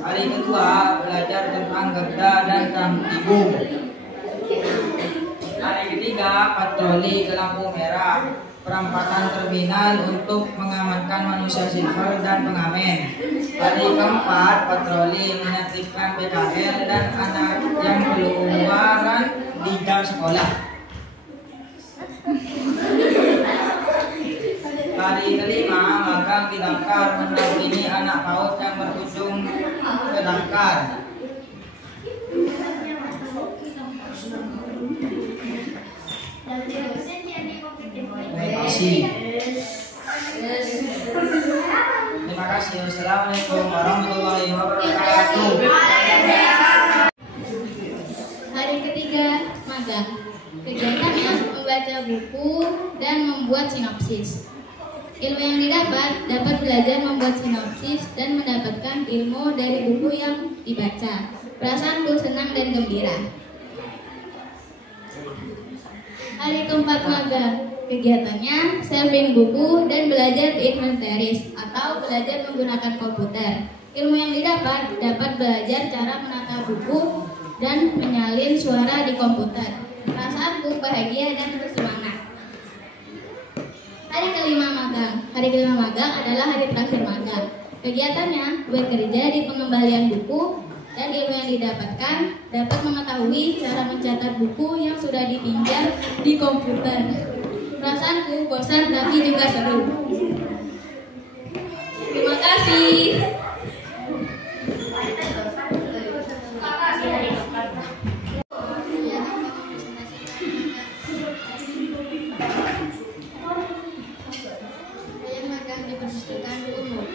Hari Hari kedua belajar tentang gerda dan kamtibu. Hari ketiga patroli ke lampu merah, perampatan terminal untuk mengamankan manusia silver dan pengamen. Hari keempat patroli menertibkan PKL dan anak yang keluaran di jam sekolah. Hari kelima magang di Damkar mendampingi anak PAUD yang berkunjung ke Damkar. Terima kasih. Assalamualaikum warahmatullahi wabarakatuh. Hari ketiga magang. Kegiatannya membaca buku dan membuat sinopsis. Ilmu yang dapat belajar membuat sinopsis dan mendapatkan ilmu dari buku yang dibaca. Perasaanku senang dan gembira. Hari keempat magang. Kegiatannya saving buku dan belajar inventaris atau belajar menggunakan komputer. Ilmu yang dapat belajar cara menata buku dan menyalin suara di komputer. Perasaanku bahagia dan bersemangat. Hari kelima magang. Hari kelima magang adalah hari terakhir magang. Kegiatannya bekerja di pengembalian buku dan ilmu yang didapatkan dapat mengetahui cara mencatat buku yang sudah dipinjam di komputer. Perasaanku bosan tapi juga seru. Terima kasih. Saya magang di perpustakaan umum.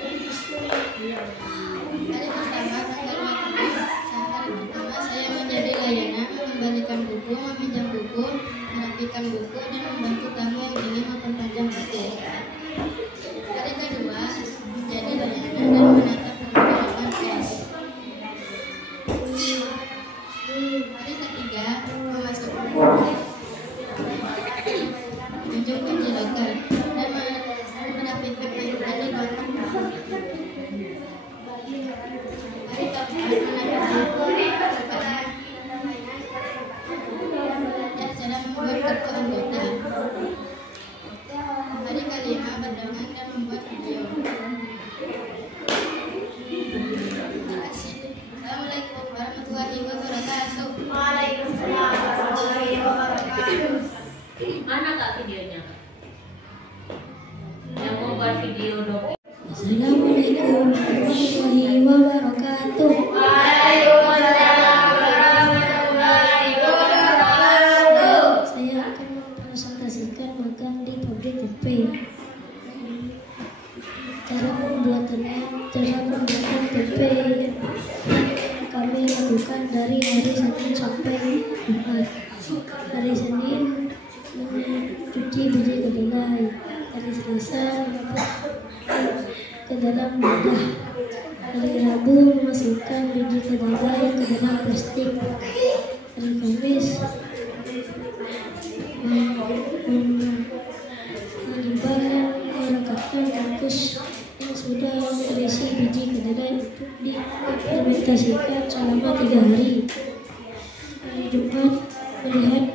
Hari pertama saya menjadi layanan, mengembalikan buku, meminjam buku, merapikan buku, dan membantu tamu yang ingin memperpanjang buku. Hari kedua menjadi layanan dan menata perpustakaan es. Hari ketiga memasuk buku, kunjung ke loker dan merapikan mainan di kotak. Hari keempat menata buku, cara membuat kartu anggota. Hari kelima berdongeng dan membuat video. Terima kasih. Assalamualaikum warahmatullahi wabarakatuh. Waalaikumsalam warahmatullahi wabarakatuh. Mana kak videonya kak? Yang mau buat video dong. Assalamualaikum warahmatullahi wabarakatuh. Waalaikumsalam warahmatullahi wabarakatuh. Saya akan mempresentasikan magang di pabrik HP. Cara pembuatan HP kami lakukan dari hari Senin sampai Jumat. Hari Senin mencuci biji kedelai. Hari Selasa ke dalam wadah. Hari Rabu memasukkan biji kedelai ke dalam plastik. Hari Kamis menyebar dan merekatkan bungkus yang sudah berisi biji kedelai untuk difermentasikan selama 3 hari. Hari Jumat melihat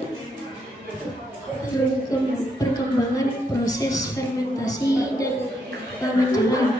perkembangan proses fermentasi dan pembentukan.